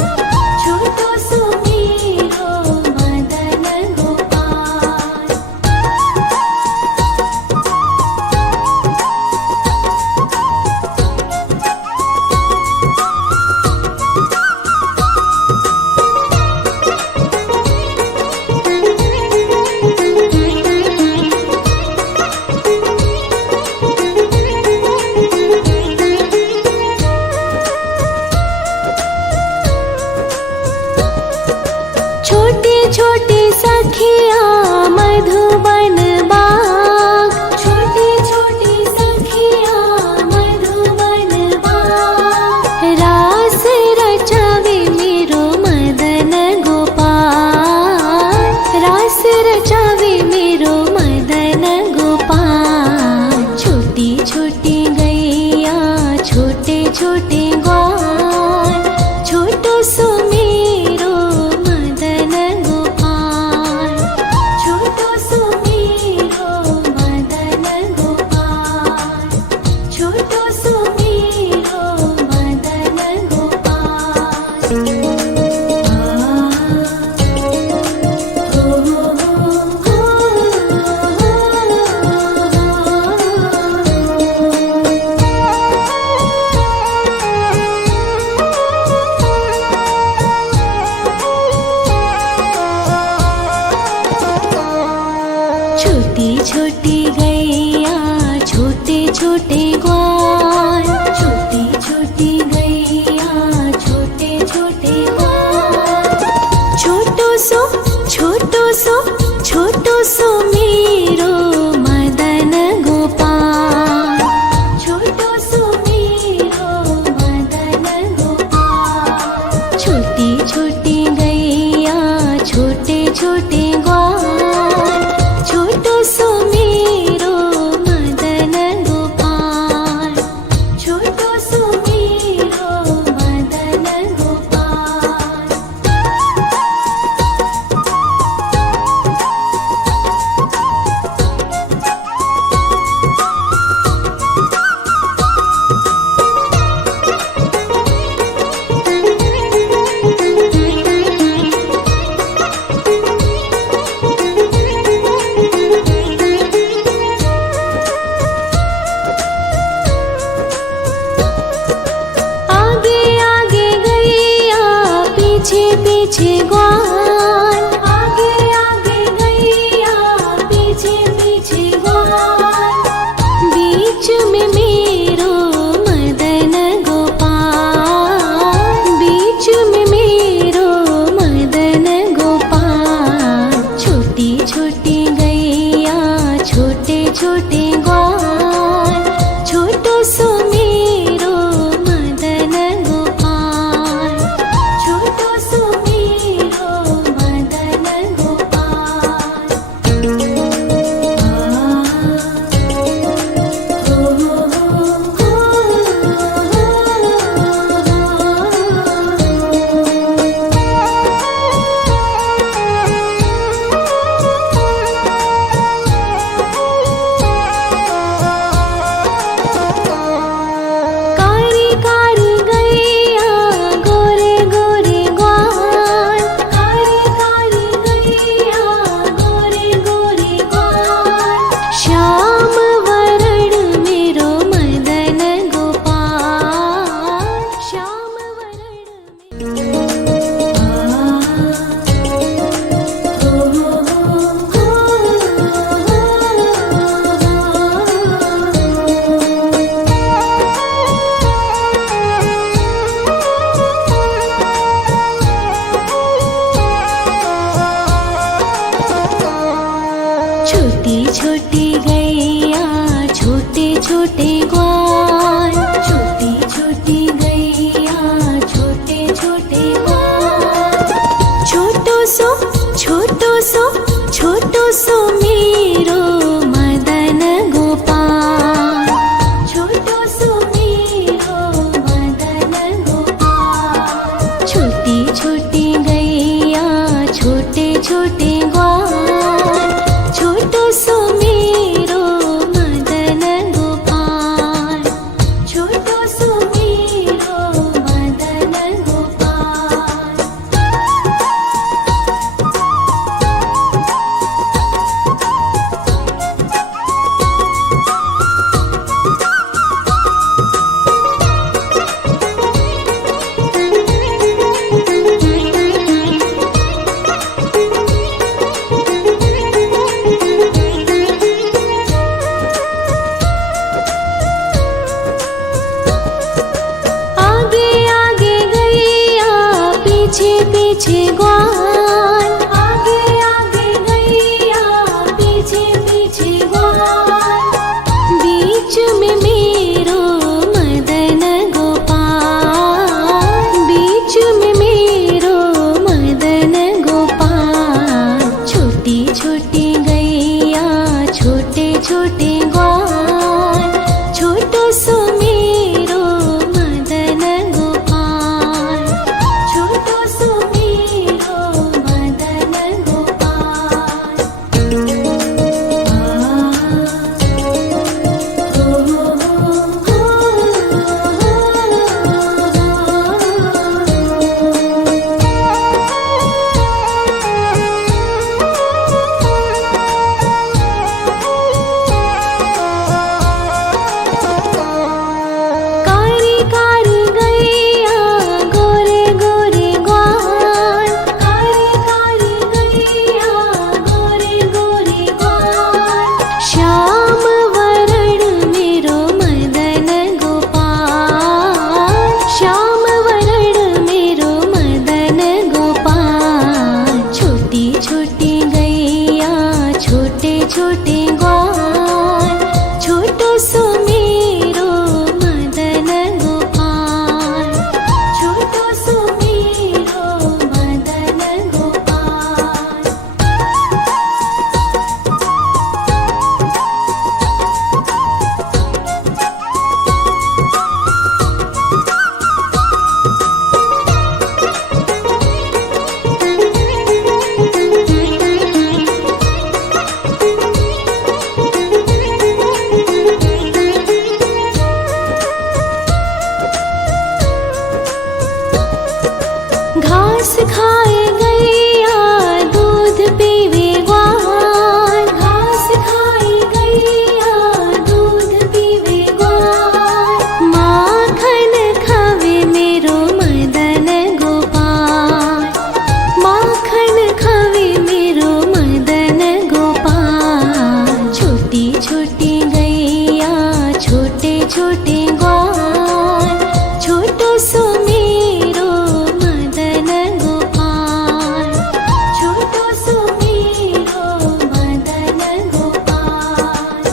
छोटो सुमेरो मदन गोपाल। छोटे छोटे सखिया मधुबन बाग, छोटे छोटे सखिया मधुबन बाग। रास रचावे मेरो मदन गोपाल, रास रचावे मेरो मदन गोपाल। छोटी छोटी गैया, छोटे छोटे ग्वाल, छोटो सुमेरो मदन गोपाल, छोटो सुमेरो मदन गोपाल, छोटो सुमेरो मदन गोपाल। छोटी छोटी गैया, छोटे छोटे ग्वाल, छोटी छोटी गैया, छोटे छोटे ग्वाल। छोटो सो छोटो सो मेरो मदन गोपाल, छोटो सो मेरो मदन गोपाल। छोटी छोटी गैया, छोटे छोटे ग्वाल, छोटो सुमेरो मदन गोपाल, छोटो सुमेरो मदन गोपाल। आगे आगे गैया, पीछे पीछे ग्वाल, आगे आगे गैया, पीछे पीछे ग्वाल। बीच में मेरो मदन गोपाल, बीच में मेरो मदन गोपाल। छोटी छोटी गैया, छोटे छोटे ग्वाल, छोटो सुमेरो मदन गोपाल, छोटो सुमेरो पीछे ग्वाल, आगे आगे गैया पीछे पीछे ग्वाल, बीच में मेरो मदन गोपाल, बीच में मेरो मदन गोपाल। छोटी छोटी गैया छोटे छोटे ग्वाल, छोटो सो मेरो मदन गोपाल, छोटो सो मेरो मदन गोपाल। कारी कारी गैया गोरे गोरे ग्वाल, कारी कारी गैया गोरे गोरे ग्वाल, श्याम वरण मेरो मदन गोपाल, श्याम वरण मेरो मदन गोपाल। छोटी छोटी गैया छोटे छोटे ग्वाल, छोटो सो मेरो मदन गोपाल, छोटो सो मेरो मदन गोपाल। घास खाए गैया दूध पीवे ग्वाल, घास खाए गैया दूध पीवे ग्वाल, माखन खावे मेरो मदन गोपाल, माखन खावे मेरो मदन गोपाल। छोटी छोटी गैया छोटे छोटे ग्वाल, छोटो सो मेरो मदन गोपाल, छोटो सो मेरो मदन गोपाल।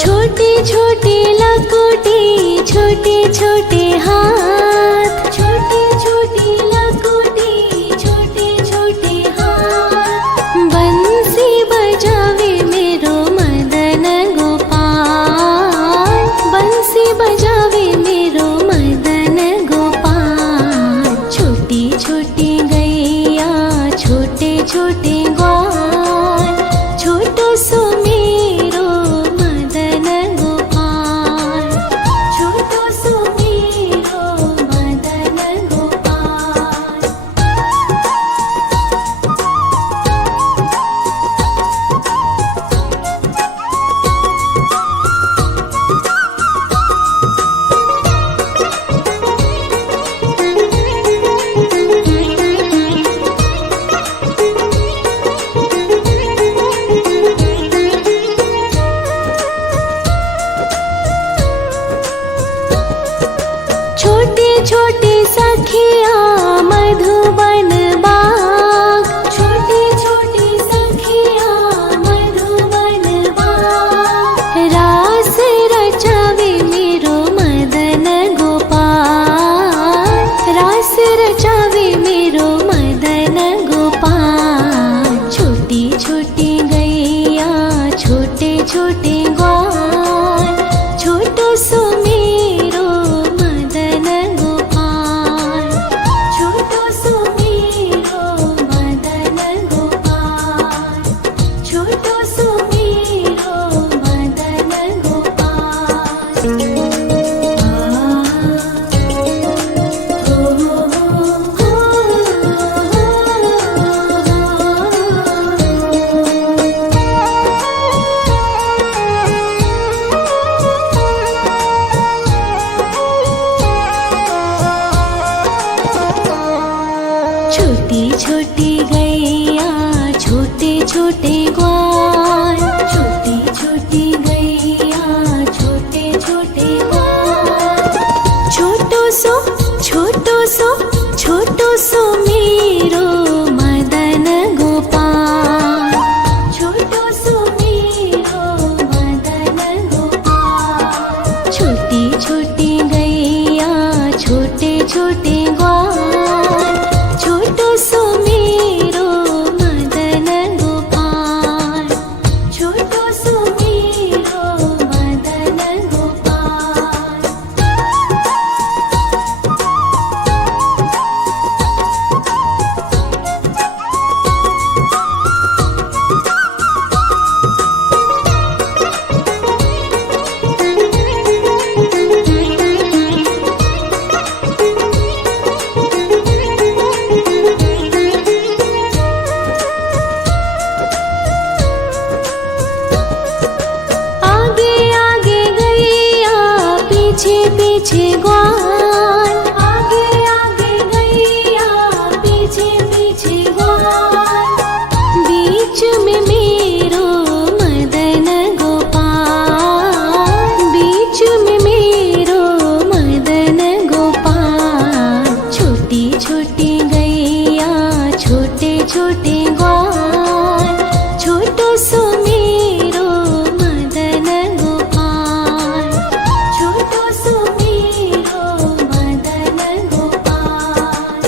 छोटी छोटी लकुटी छोटे छोटे हाथ, छोटी छोटी लकुटी छोटे छोटे हाथ, बंसी बजावे मेरो मदन गोपाल, बंसी बजावे मेरो मदन गोपाल। छोटी छोटी गैया छोटे छोटे ग्वाल, छोटो सो मेरो मदन गोपाल, छोटो सो मेरो मदन गोपाल। छोटी छोटी सखिया मधुबन बाग, छोटी छोटी सखिया मधुबन बाग, रास रचावे मेरो मदन गोपाल, रास रचावे मेरो मदन गोपाल। छोटी छोटी गैया छोटे छोटे ग्वाल, छोटो सो मेरो मदन गोपाल, छोटो सो मेरो मदन गोपाल, छोटो सो मेरो मदन गोपाल। पीछे पीछे ग्वाल, आगे आगे गैया पीछे पीछे ग्वाल, बीच में मेरो मदन गोपाल, बीच में मेरो मदन गोपाल। छोटी छोटी गैया छोटे छोटे ग्वाल, छोटो सो मेरो मदन गोपाल, छोटो सो मेरो मदन गोपाल।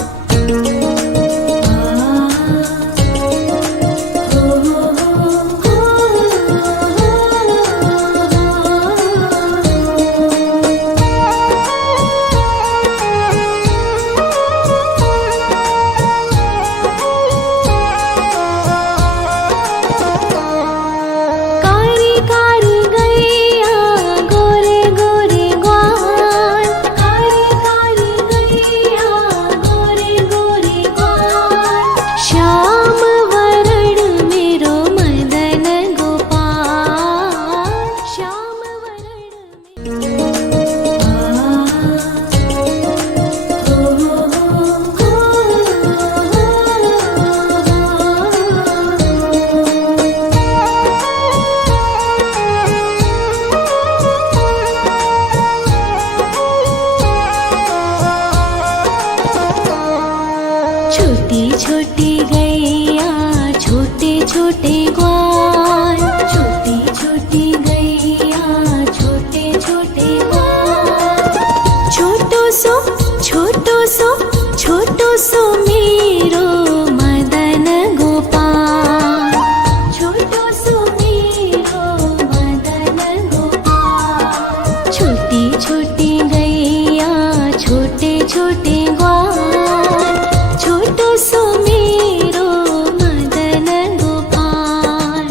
कारी कारी गैया गोरे गोरे ग्वाल, कारी कारी गैया गोरे गोरे ग्वाल, श्याम वरण मेरो मदन गोपाल, श्याम छोटी छोटी गैया छोटे छोटे ग्वाल, छोटी छोटी गैया छोटे छोटे ग्वाल, छोटो सो छोटो सो मेरो मदन गोपाल, छोटो सो मेरो मदन गोपाल। छोटी छोटी गैया छोटे छोटे ग्वाल, छोटो सो मेरो मदन गोपाल,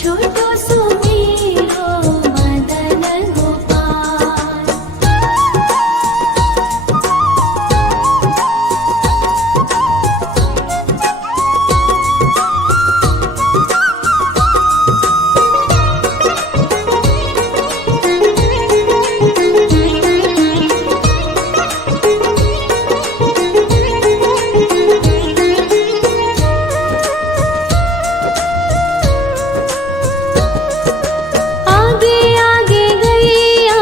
छोटो सो मेरो मदन गोपाल। आगे आगे गैया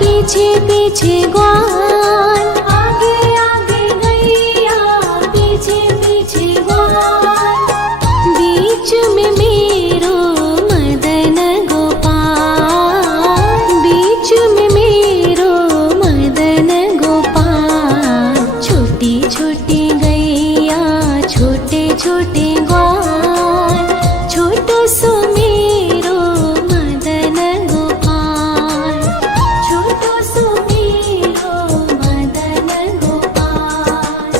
पीछे पीछे ग्वाल, आगे आगे गैया पीछे पीछे ग्वाल, बीच में मेरो मदन गोपाल, बीच में मेरो मदन गोपाल। छोटी छोटी गैया छोटे छोटे ग्वाल, छोटो सो मेरो मदन गोपाल, छोटो सो मेरो मदन गोपाल।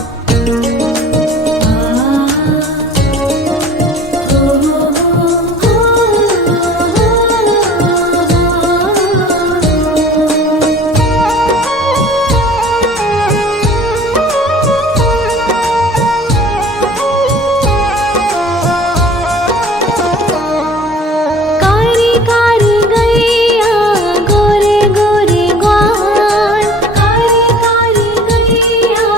कारी कारी गैया गोरे गोरे ग्वाल, कारी कारी गैया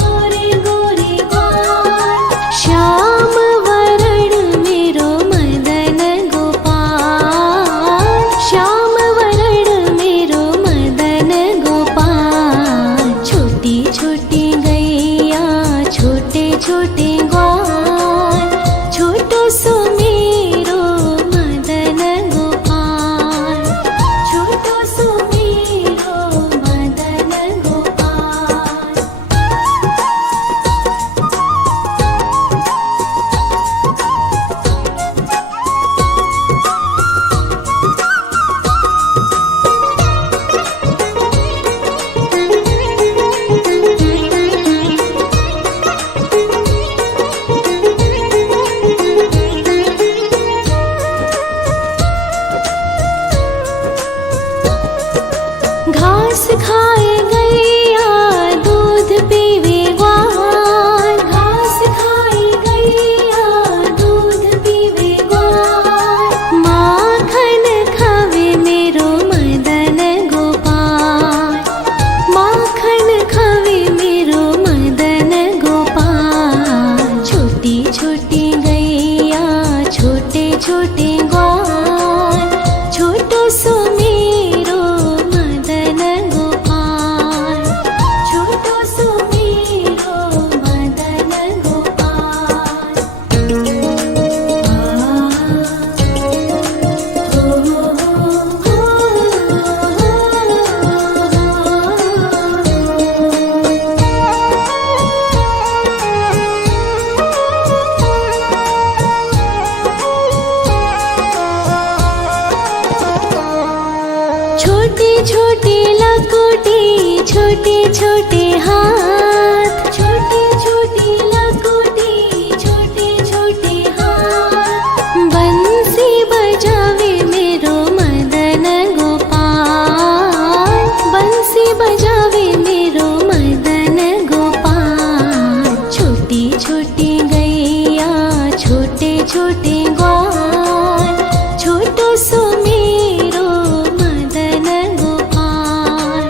गोरे गोरे ग्वाल, श्याम वरण मेरो मदन गोपाल, श्याम वरण मेरो मदन गोपाल। छोटी छोटी गैया छोटे छोटे ग्वाल, छोटो सो मेरो मदन गोपाल, छोटो सो मेरो मदन गोपाल। घास खाए गैया दूध पीवे ग्वाल, घास खाए गैया दूध पीवे ग्वाल, माखन खावे मेरो मदन गोपाल, सुमेरो मदन गोपाल, छोटो सुमेरो मदन गोपाल। छोटे छोटे लकोटे, छोटे छोटे हाथ, छोटे छोटे लकोटे, छोटे छोटे हाथ। बंसी बजावे मेरो मदन गोपाल, बंसी बजावे मेरो मदन गोपाल। छोटी छोटी गैया, छोटे छोटे ग्वाल, छोटो सुमेरो मदन गोपाल,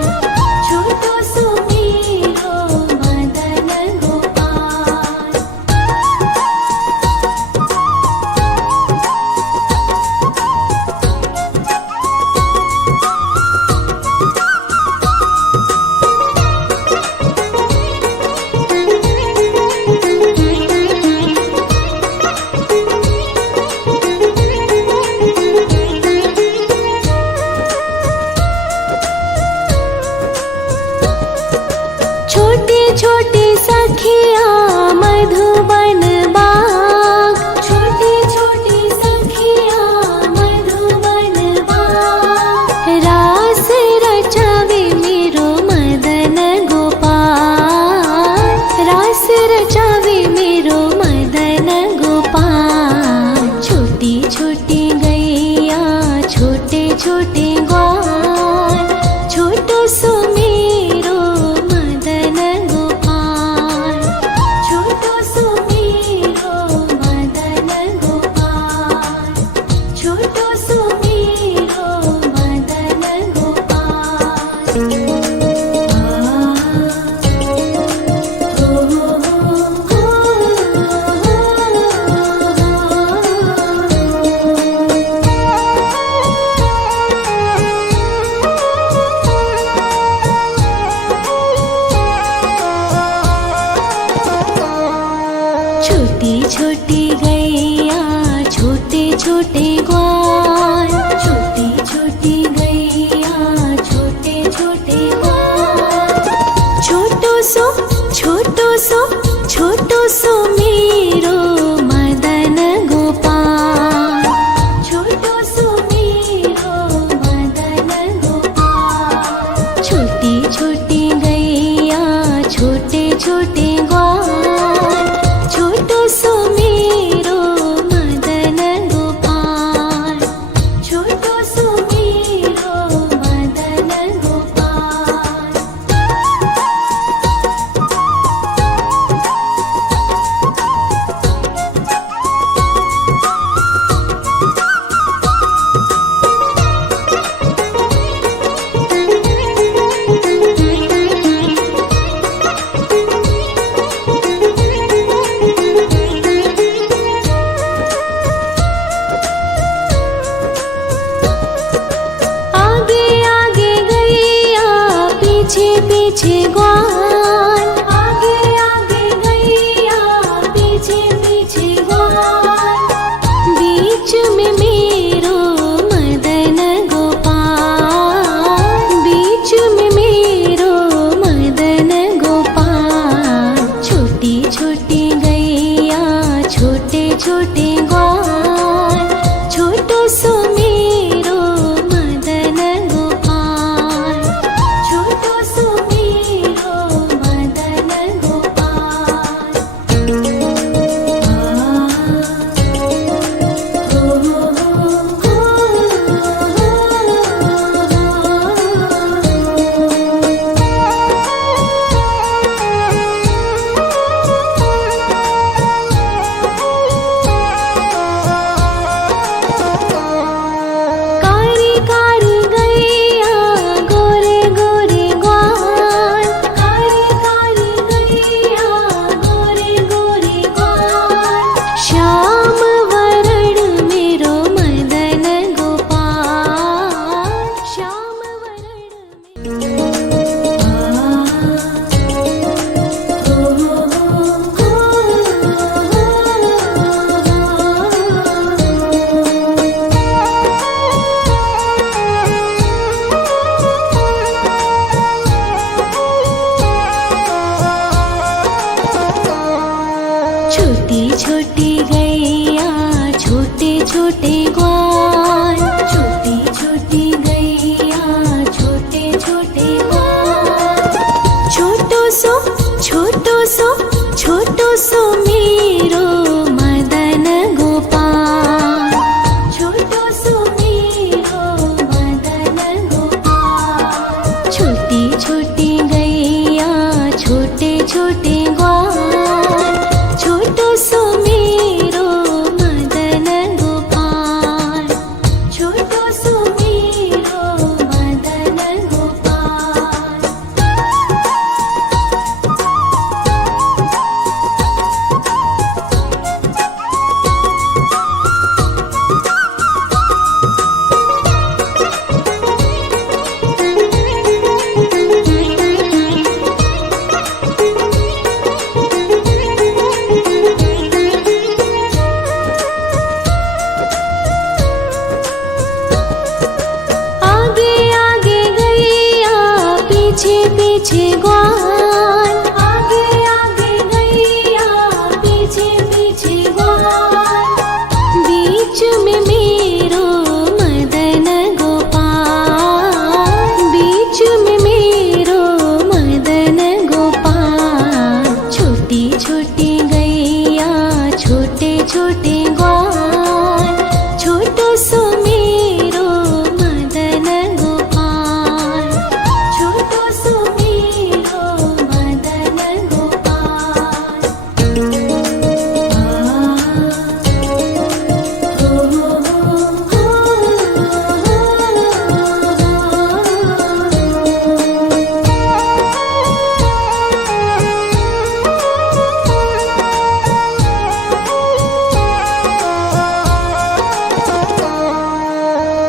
छोटो सुमेरो मदन गोपाल। छोटे छोटे सखिया मधुबन बाग, छोटे छोटे सखिया मधुबन बाग। रास रचावे मेरो मदन गोपाल, रास रचावे मेरो मदन गोपाल। छोटी छोटी गैया, छोटे छोटे ग्वाल, छोटो सुमेरो मदन गोपाल, छोटो सुमेरो मदन गोपाल, छोटो सुमेरो मदन गोपाल। छोटी छोटी गैया, छोटे छोटे ग्वाल, छोटी छोटी गैया, छोटे छोटे ग्वाल। छोटो सो, छोटो सो, छोटो सुमेरो मदन गोपाल, छोटो सुमेरो मदन गोपाल। छोटी छोटी गैया, छोटे छोटे ग्वाल, छोटो सुमेरो मदन गोपाल, छोटो सुमेरो मदन गोपाल। आगे आगे गैया, पीछे पीछे ग्वाल, आगे आगे गैया, पीछे पीछे ग्वाल। बीच में मेरो मदन गोपाल, बीच में मेरो मदन गोपाल। छोटी छोटी गैया, छोटे छोटे ग्वाल, छोटो सुमेरो मदन गोपाल, छोटो सुमेरो पीछे ग्वाल, आगे आगे गैया पीछे पीछे ग्वाल, बीच में मेरो मदन गोपाल, बीच में मेरो मदन गोपाल। छोटी छोटी गैया छोटे छोटे ग्वाल, छोटो सो मेरो मदन गोपाल, छोटो सो मेरो मदन गोपाल।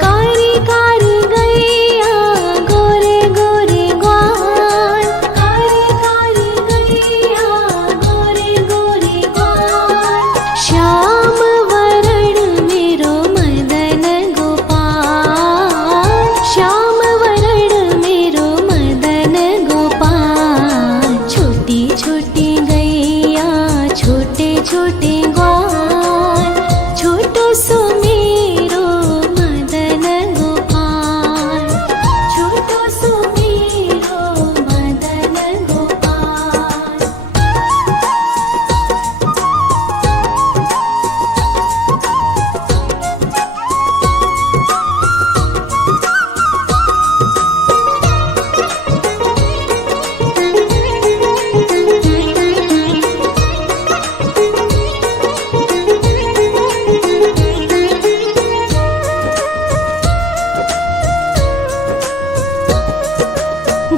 कारी कारी गैया गोरे गोरे ग्वाल, कारी कारी गैया गोरे गोरे ग्वाल, श्याम वरण मेरो मदन गोपाल, श्याम वरण मेरो मदन गोपाल। छोटी छोटी गैया छोटे छोटे ग्वाल, छोटो सो मेरो मदन गोपाल, छोटो सो मेरो मदन गोपाल।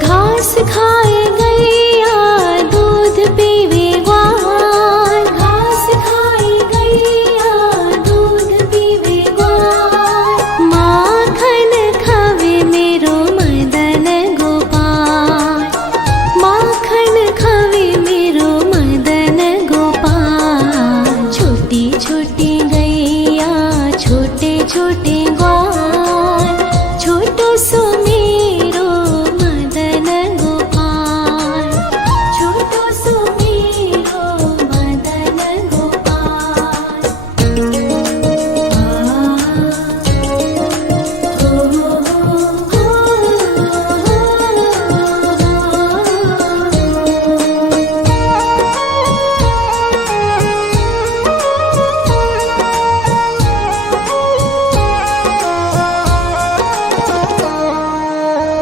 घास खाए गैया दूध पीवे ग्वाल, घास खाए गैया दूध पीवे ग्वाल, माखन खावे मेरो मदन गोपाल, माखन खावे मेरो मदन गोपाल। छोटी छोटी गैया छोटे छोटे ग्वाल, छोटो सो मेरो मदन गोपाल, छोटो सो मेरो मदन गोपाल।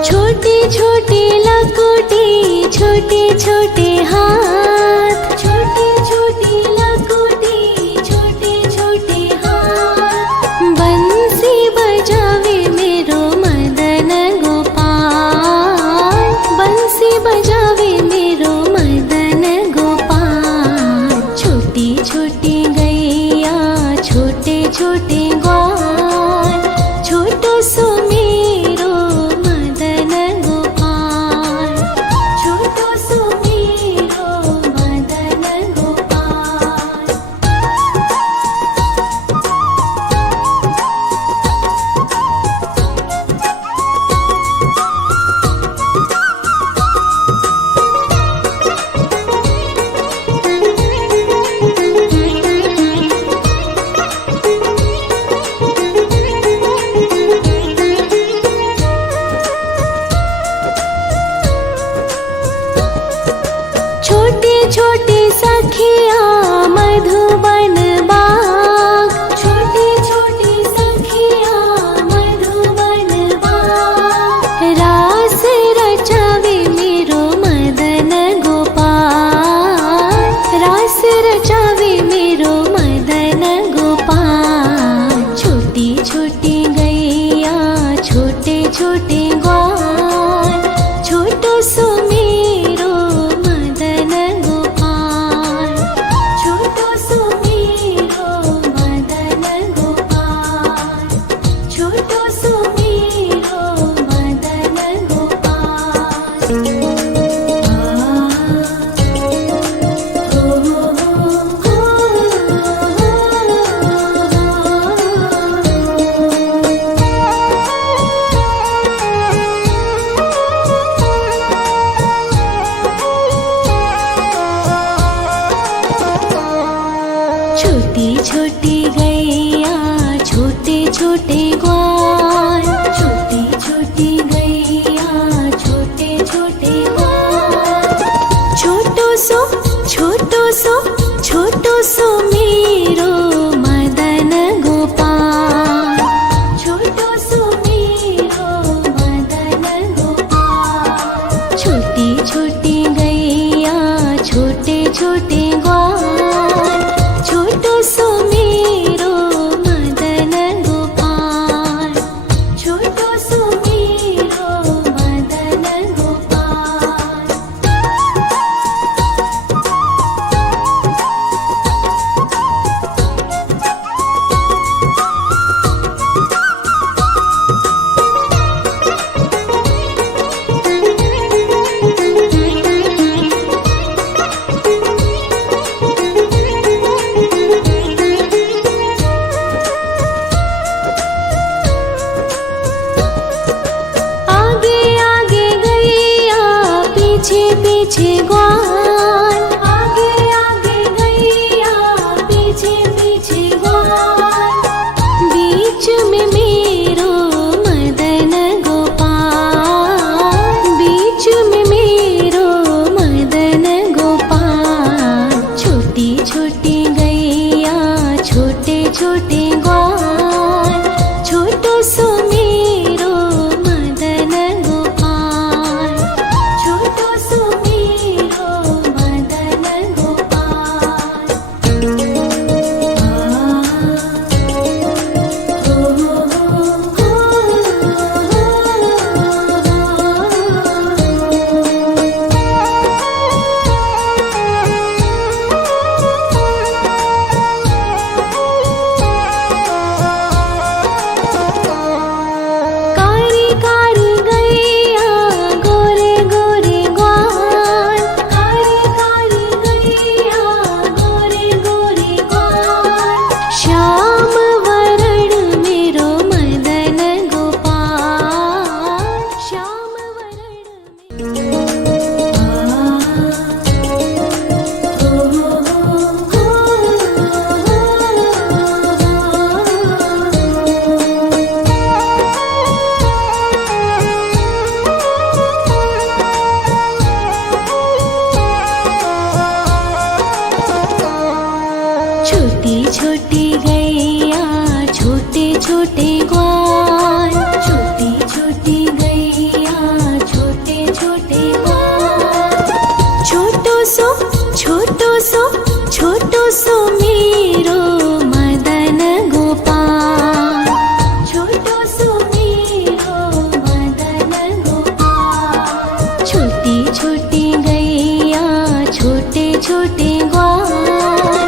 छोटी छोटी लकुटी छोटे छोटे हाथ, छोटी छोटी लकुटी छोटे छोटे हाथ, बंसी बजावे मेरो मदन गोपाल, बंसी बजावे मेरो मदन गोपाल। छोटी छोटी गैया छोटे छोटे ग्वाल, छोटो सो मेरो मदन गोपाल, छोटो सो मेरो मदन गोपाल। छोटी छोटी सखिया मधुबन बाग, छोटी छोटी सखिया मधुबन बाग, रास रचावे मेरो मदन गोपाल, रास रचावे मेरो मदन गोपाल। छोटी छोटी गैया छोटे छोटे ग्वाल, छोटो सो मेरो मदन गोपाल, छोटो सो मेरो मदन गोपाल, छोटो सो मेरो मदन गोपाल। छोटो सो मेरो मदन गोपाल। पीछे पीछे ग्वाल, आगे आगे गैया पीछे पीछे ग्वाल। बीच में मेरो मदन गोपाल, बीच में मेरो मदन गोपाल। छोटी छोटी गैया छोटे छोटे ग्वाल, छोटो सो मेरो मदन गोपाल। छोटो सो मेरो मदन गोपाल। कारी कारी गैया गोरे गोरे ग्वाल, कारी कारी गैया गोरे गोरे ग्वाल। श्याम वरण मेरो मदन गोपाल, श्याम वरण छोटी छोटी गैया छोटे छोटे ग्वाल, छोटी छोटी गैया छोटे छोटे ग्वाल। छोटो सो छोटो सो छोटो सो मेरो मदन गोपाल। छोटो सो मेरो मदन गोपाल। छोटी छोटी गैया छोटे छोटे ग्वाल,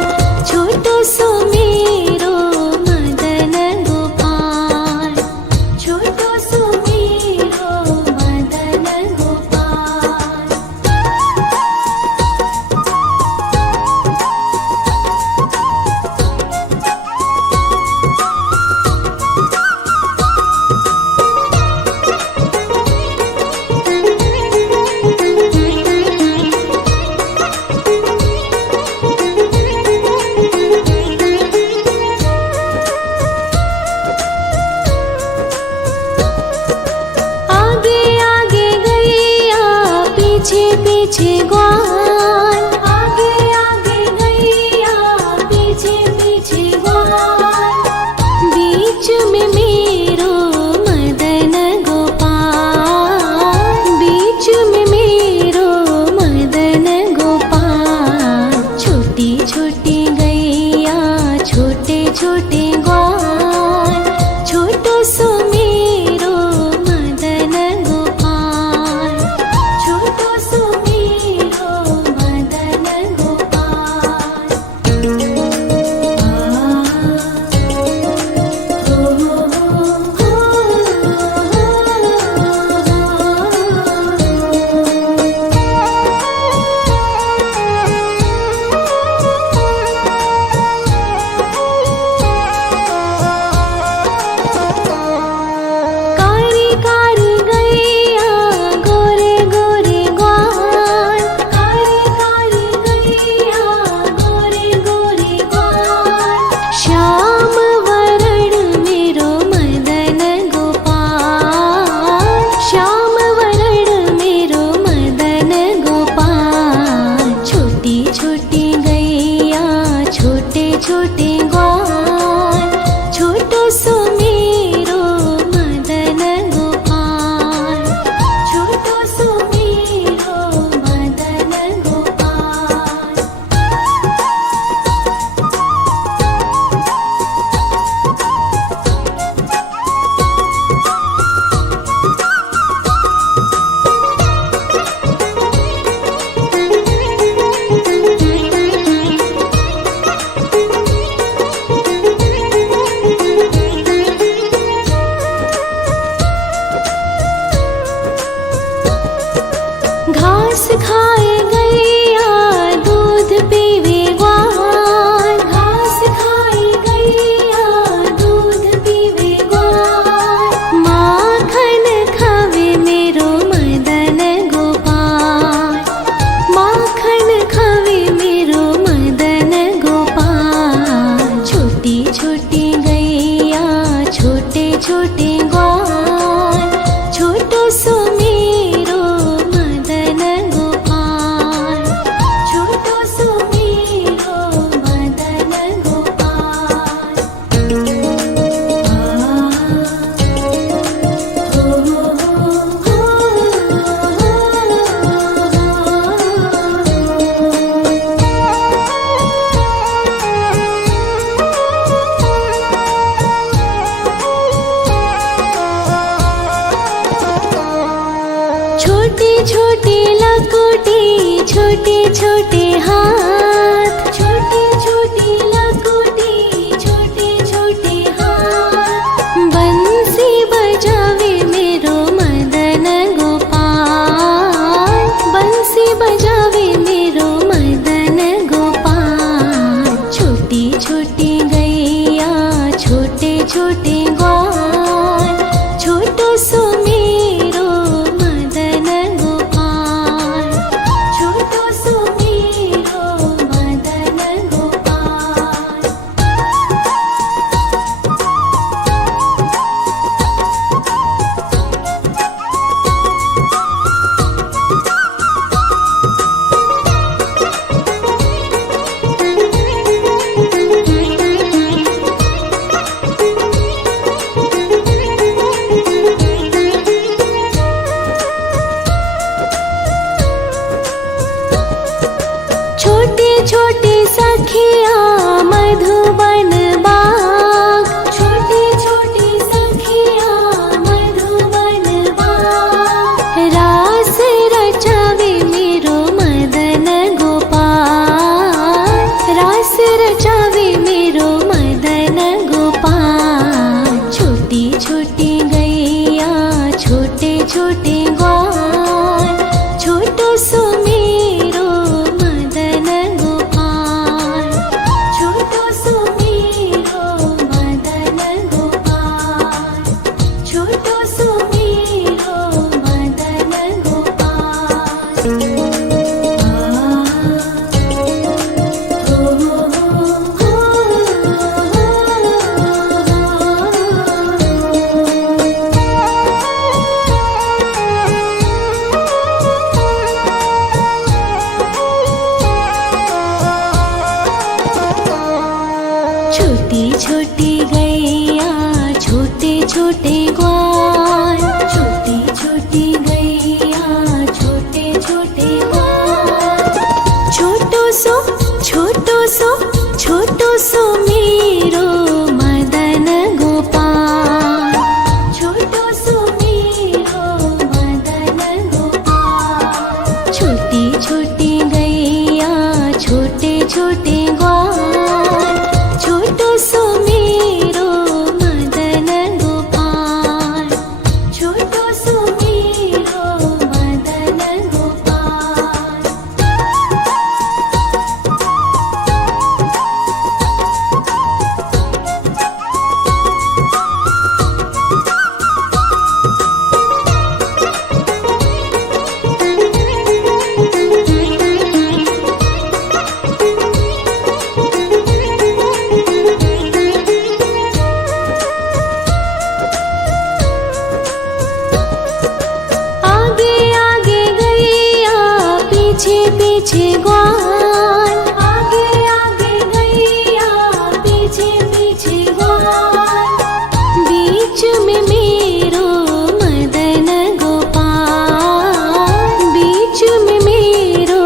छोटो सो मेरो मदन गोपाल। छोटो सो मेरो मदन गोपाल। आगे आगे गैया पीछे पीछे ग्वाल, आगे आगे गैया पीछे पीछे ग्वाल। बीच में मेरो मदन गोपाल, बीच में मेरो मदन गोपाल। छोटी छोटी गैया छोटे छोटे ग्वाल, छोटो सो मेरो मदन गोपाल। छोटो सो मेरो घास खाए गैया दूध पीवे ग्वाल, घास खाए गैया दूध पीवे ग्वाल। माखन खावे मेरो मदन गोपाल, माखन खावे मेरो मदन गोपाल। छोटी छोटी गैया छोटे छोटे ग्वाल, छोटो सो मेरो मदन गोपाल, छोटो सो मेरो मदन गोपाल। छोटी छोटी लकुटी छोटे छोटे हाथ, छोटी छोटी लकुटी छोटे छोटे हाथ। बंसी बजावे मेरो मदन गोपाल, बंसी बजावे मेरो मदन गोपाल। छोटी छोटी गैया छोटे छोटे ग्वाल, छोटो सो मेरो मदन गोपाल, छोटो सो मेरो मदन गोपाल। छोटे छोटे सखिया मधुबन बाग, छोटे छोटे सखिया मधुबन बाग। रास रचावे मेरो मदन गोपाल, रास रचावे मेरो मदन गोपाल। छोटी छोटी गैया छोटे छोटे ग्वाल, छोटो सो मेरो मदन गोपाल, छोटो सो मेरो मदन गोपाल, छोटो सो मेरो मदन गोपाल। छोटी छोटी गैया छोटे छोटे ग्वाल, छोटी छोटी गैया छोटे छोटे ग्वाल। छोटो सो छोटो सो छोटो सो मेरो मदन गोपाल, छोटो सो मेरो मदन गोपाल। छोटी छोटी गैया छोटे छोटे ग्वाल, छोटो सो मेरो मदन गोपाल, छोटो सो मेरो मदन गोपाल। आगे आगे गैया पीछे पीछे ग्वाल, आगे आगे गैया पीछे पीछे ग्वाल। बीच में मेरो मदन गोपाल, बीच में मेरो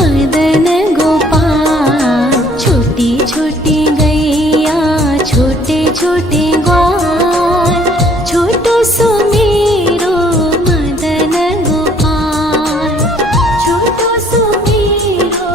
मदन गोपाल। छोटी छोटी गैया छोटे छोटे ग्वाल, छोटो सो मेरो मदन गोपाल, छोटो सो मेरो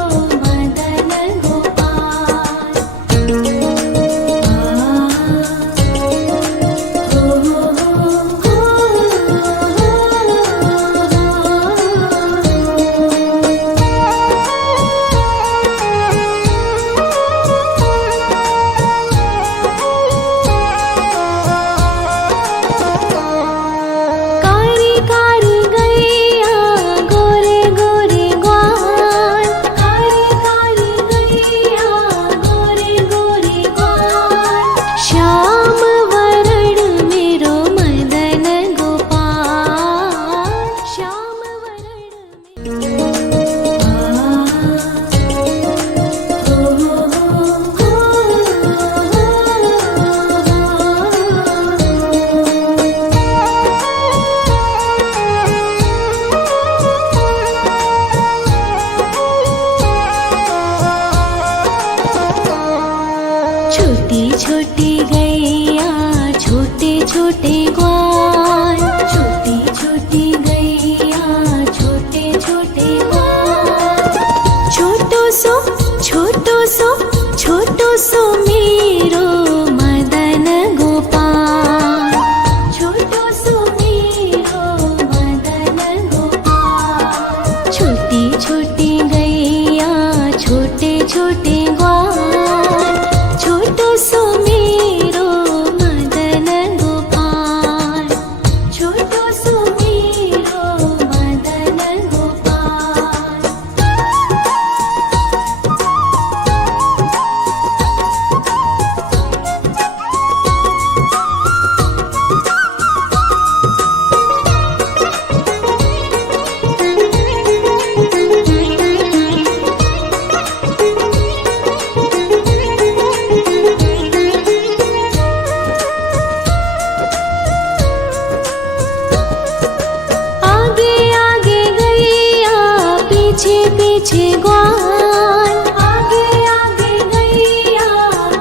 पीछे ग्वाल, आगे आगे गैया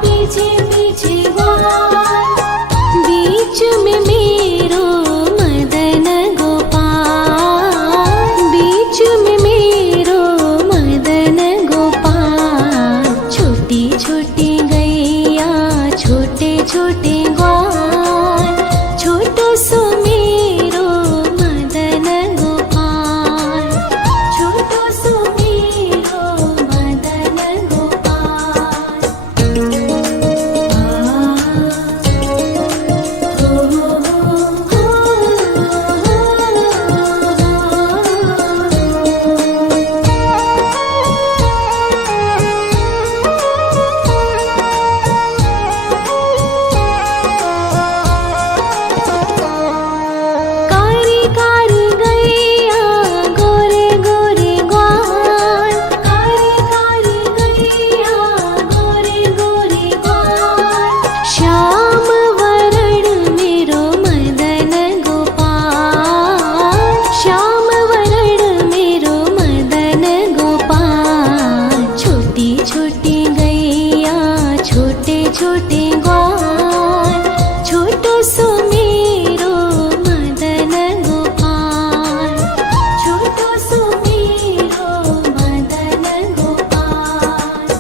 पीछे पीछे ग्वाल, बीच में मेरो मदन गोपाल, बीच में मेरो मदन गोपाल। छोटी छोटी गैया छोटे छोटे ग्वाल, छोटो सो मेरो मदन गोपाल, छोटो सो मेरो मदन गोपाल। कारी कारी गैया गोरे गोरे ग्वाल, कारी कारी गैया गोरे गोरे ग्वाल, श्याम वरण मेरो मदन गोपाल, श्याम वरण मेरो मदन गोपाल। छोटी छोटी गैया छोटे छोटे ग्वाल, छोटो सो मेरो मदन गोपाल, छोटो सो मेरो मदन गोपाल।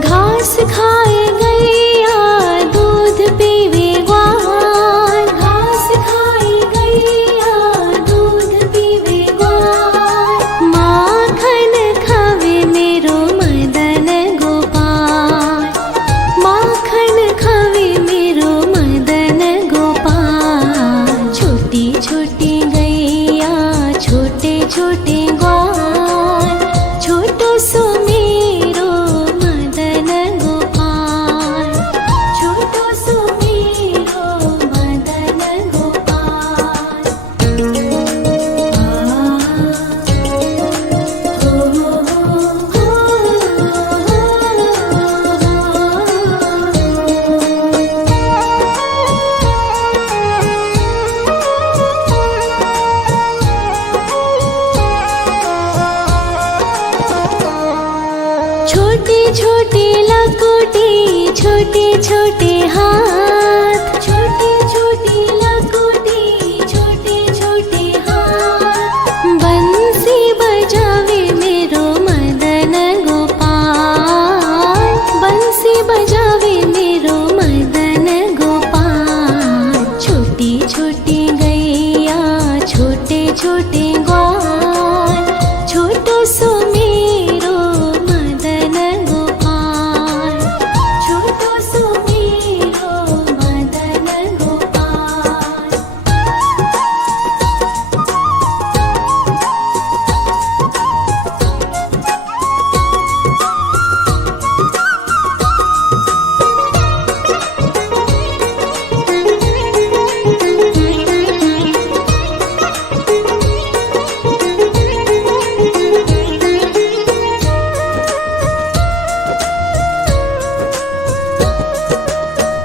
घास खाए गैया दूध पीवे ग्वाल, घास खाए गैया दूध पीवे ग्वाल, माखन खावे मेरो मदन गोपाल, माखन खावे मेरो मदन गोपाल। छोटी छोटी गैया छोटे छोटे ग्वाल, छोटो सो मेरो मदन गोपाल, छोटो सो मेरो मदन गोपाल। छोटी छोटी लकुटी छोटे छोटे हाथ, छोटी छोटी लकुटी छोटे छोटे हाथ, बंसी बजावे मेरो मदन गोपाल, बंसी बजावे मेरो मदन गोपाल। छोटी छोटी गैया छोटे छोटे ग्वाल, छोटो सो मेरो मदन गोपाल, छोटो सो मेरो मदन गोपाल।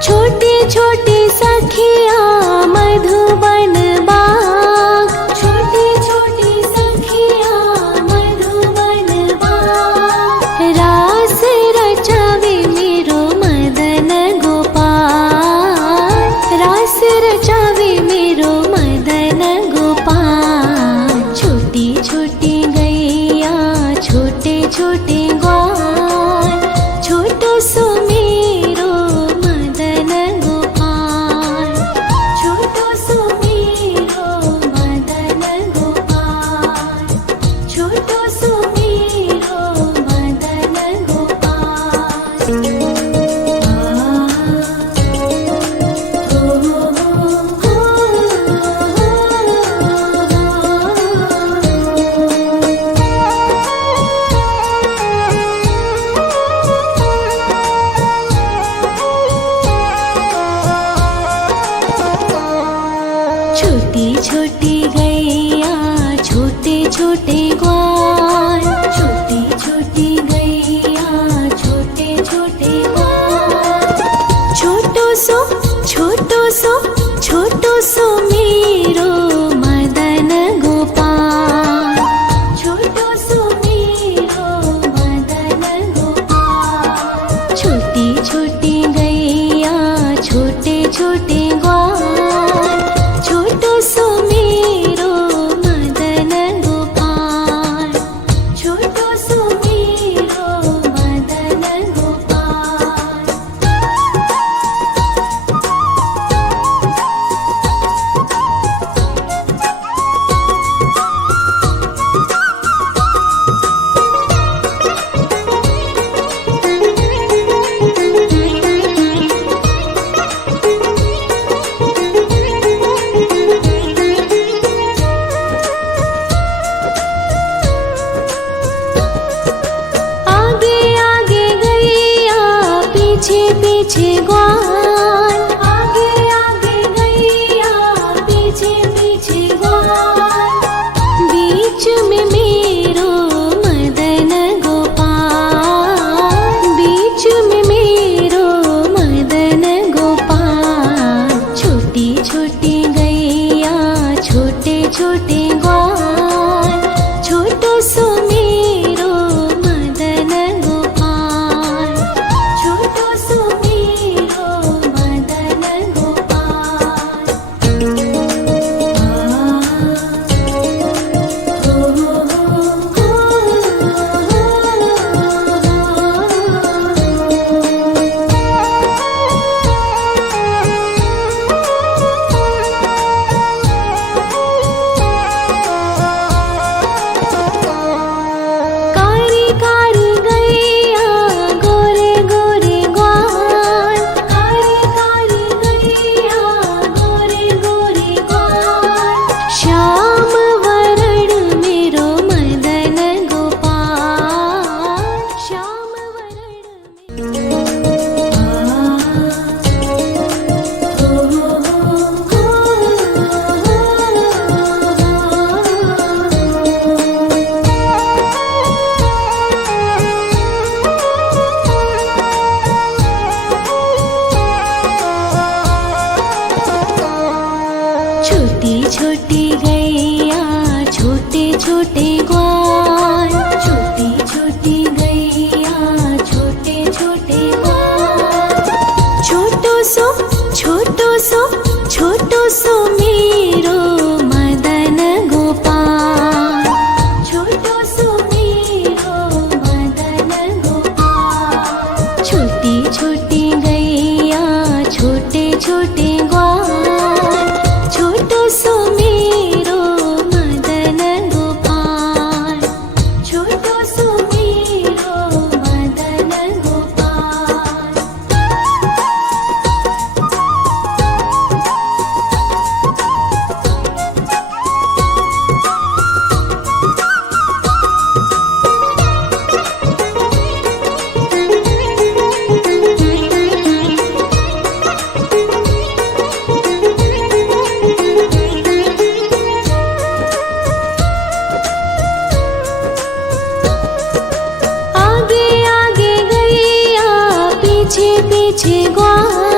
छोटी छोटी सखिया मधुबन बाग, छोटी छोटी सखिया मधुबन बाग, रास रचावे मेरो मदन गोपाल, रास रचावे मेरो मदन गोपाल। छोटी छोटी गैया छोटे छोटे ग्वाल, छोटो सो मेरो मदन गोपाल, छोटो सो मेरो मदन गोपाल, छोटो सो मेरो मदन गोपाल। पीछे ग्वाल, आगे आगे गैया पीछे पीछे ग्वाल, बीच में मेरो मदन गोपाल, बीच में मेरो मदन गोपाल। छोटी छोटी गैया छोटे छोटे ग्वाल, छोटो सो मेरो मदन गोपाल, छोटो सो मेरो मदन गोपाल। कारी कारी गैया गोरे गोरे ग्वाल, कारी कारी गैया गोरे गोरे ग्वाल, श्याम वरण मेरो मदन गोपाल, श्याम छोटी छोटी गैया छोटे छोटे ग्वाल, छोटी छोटी गैया छोटे छोटे ग्वाल, छोटो सो छोटो सो मेरो मदन गोपाल, छोटो सो मेरो मदन गोपाल। छोटी छोटी गैया छोटे छोटे ग्वाल, छोटो सो मेरो मदन गोपाल, छोटो सो मेरो मदन गोपाल। आगे आगे गैया पीछे पीछे ग्वाल,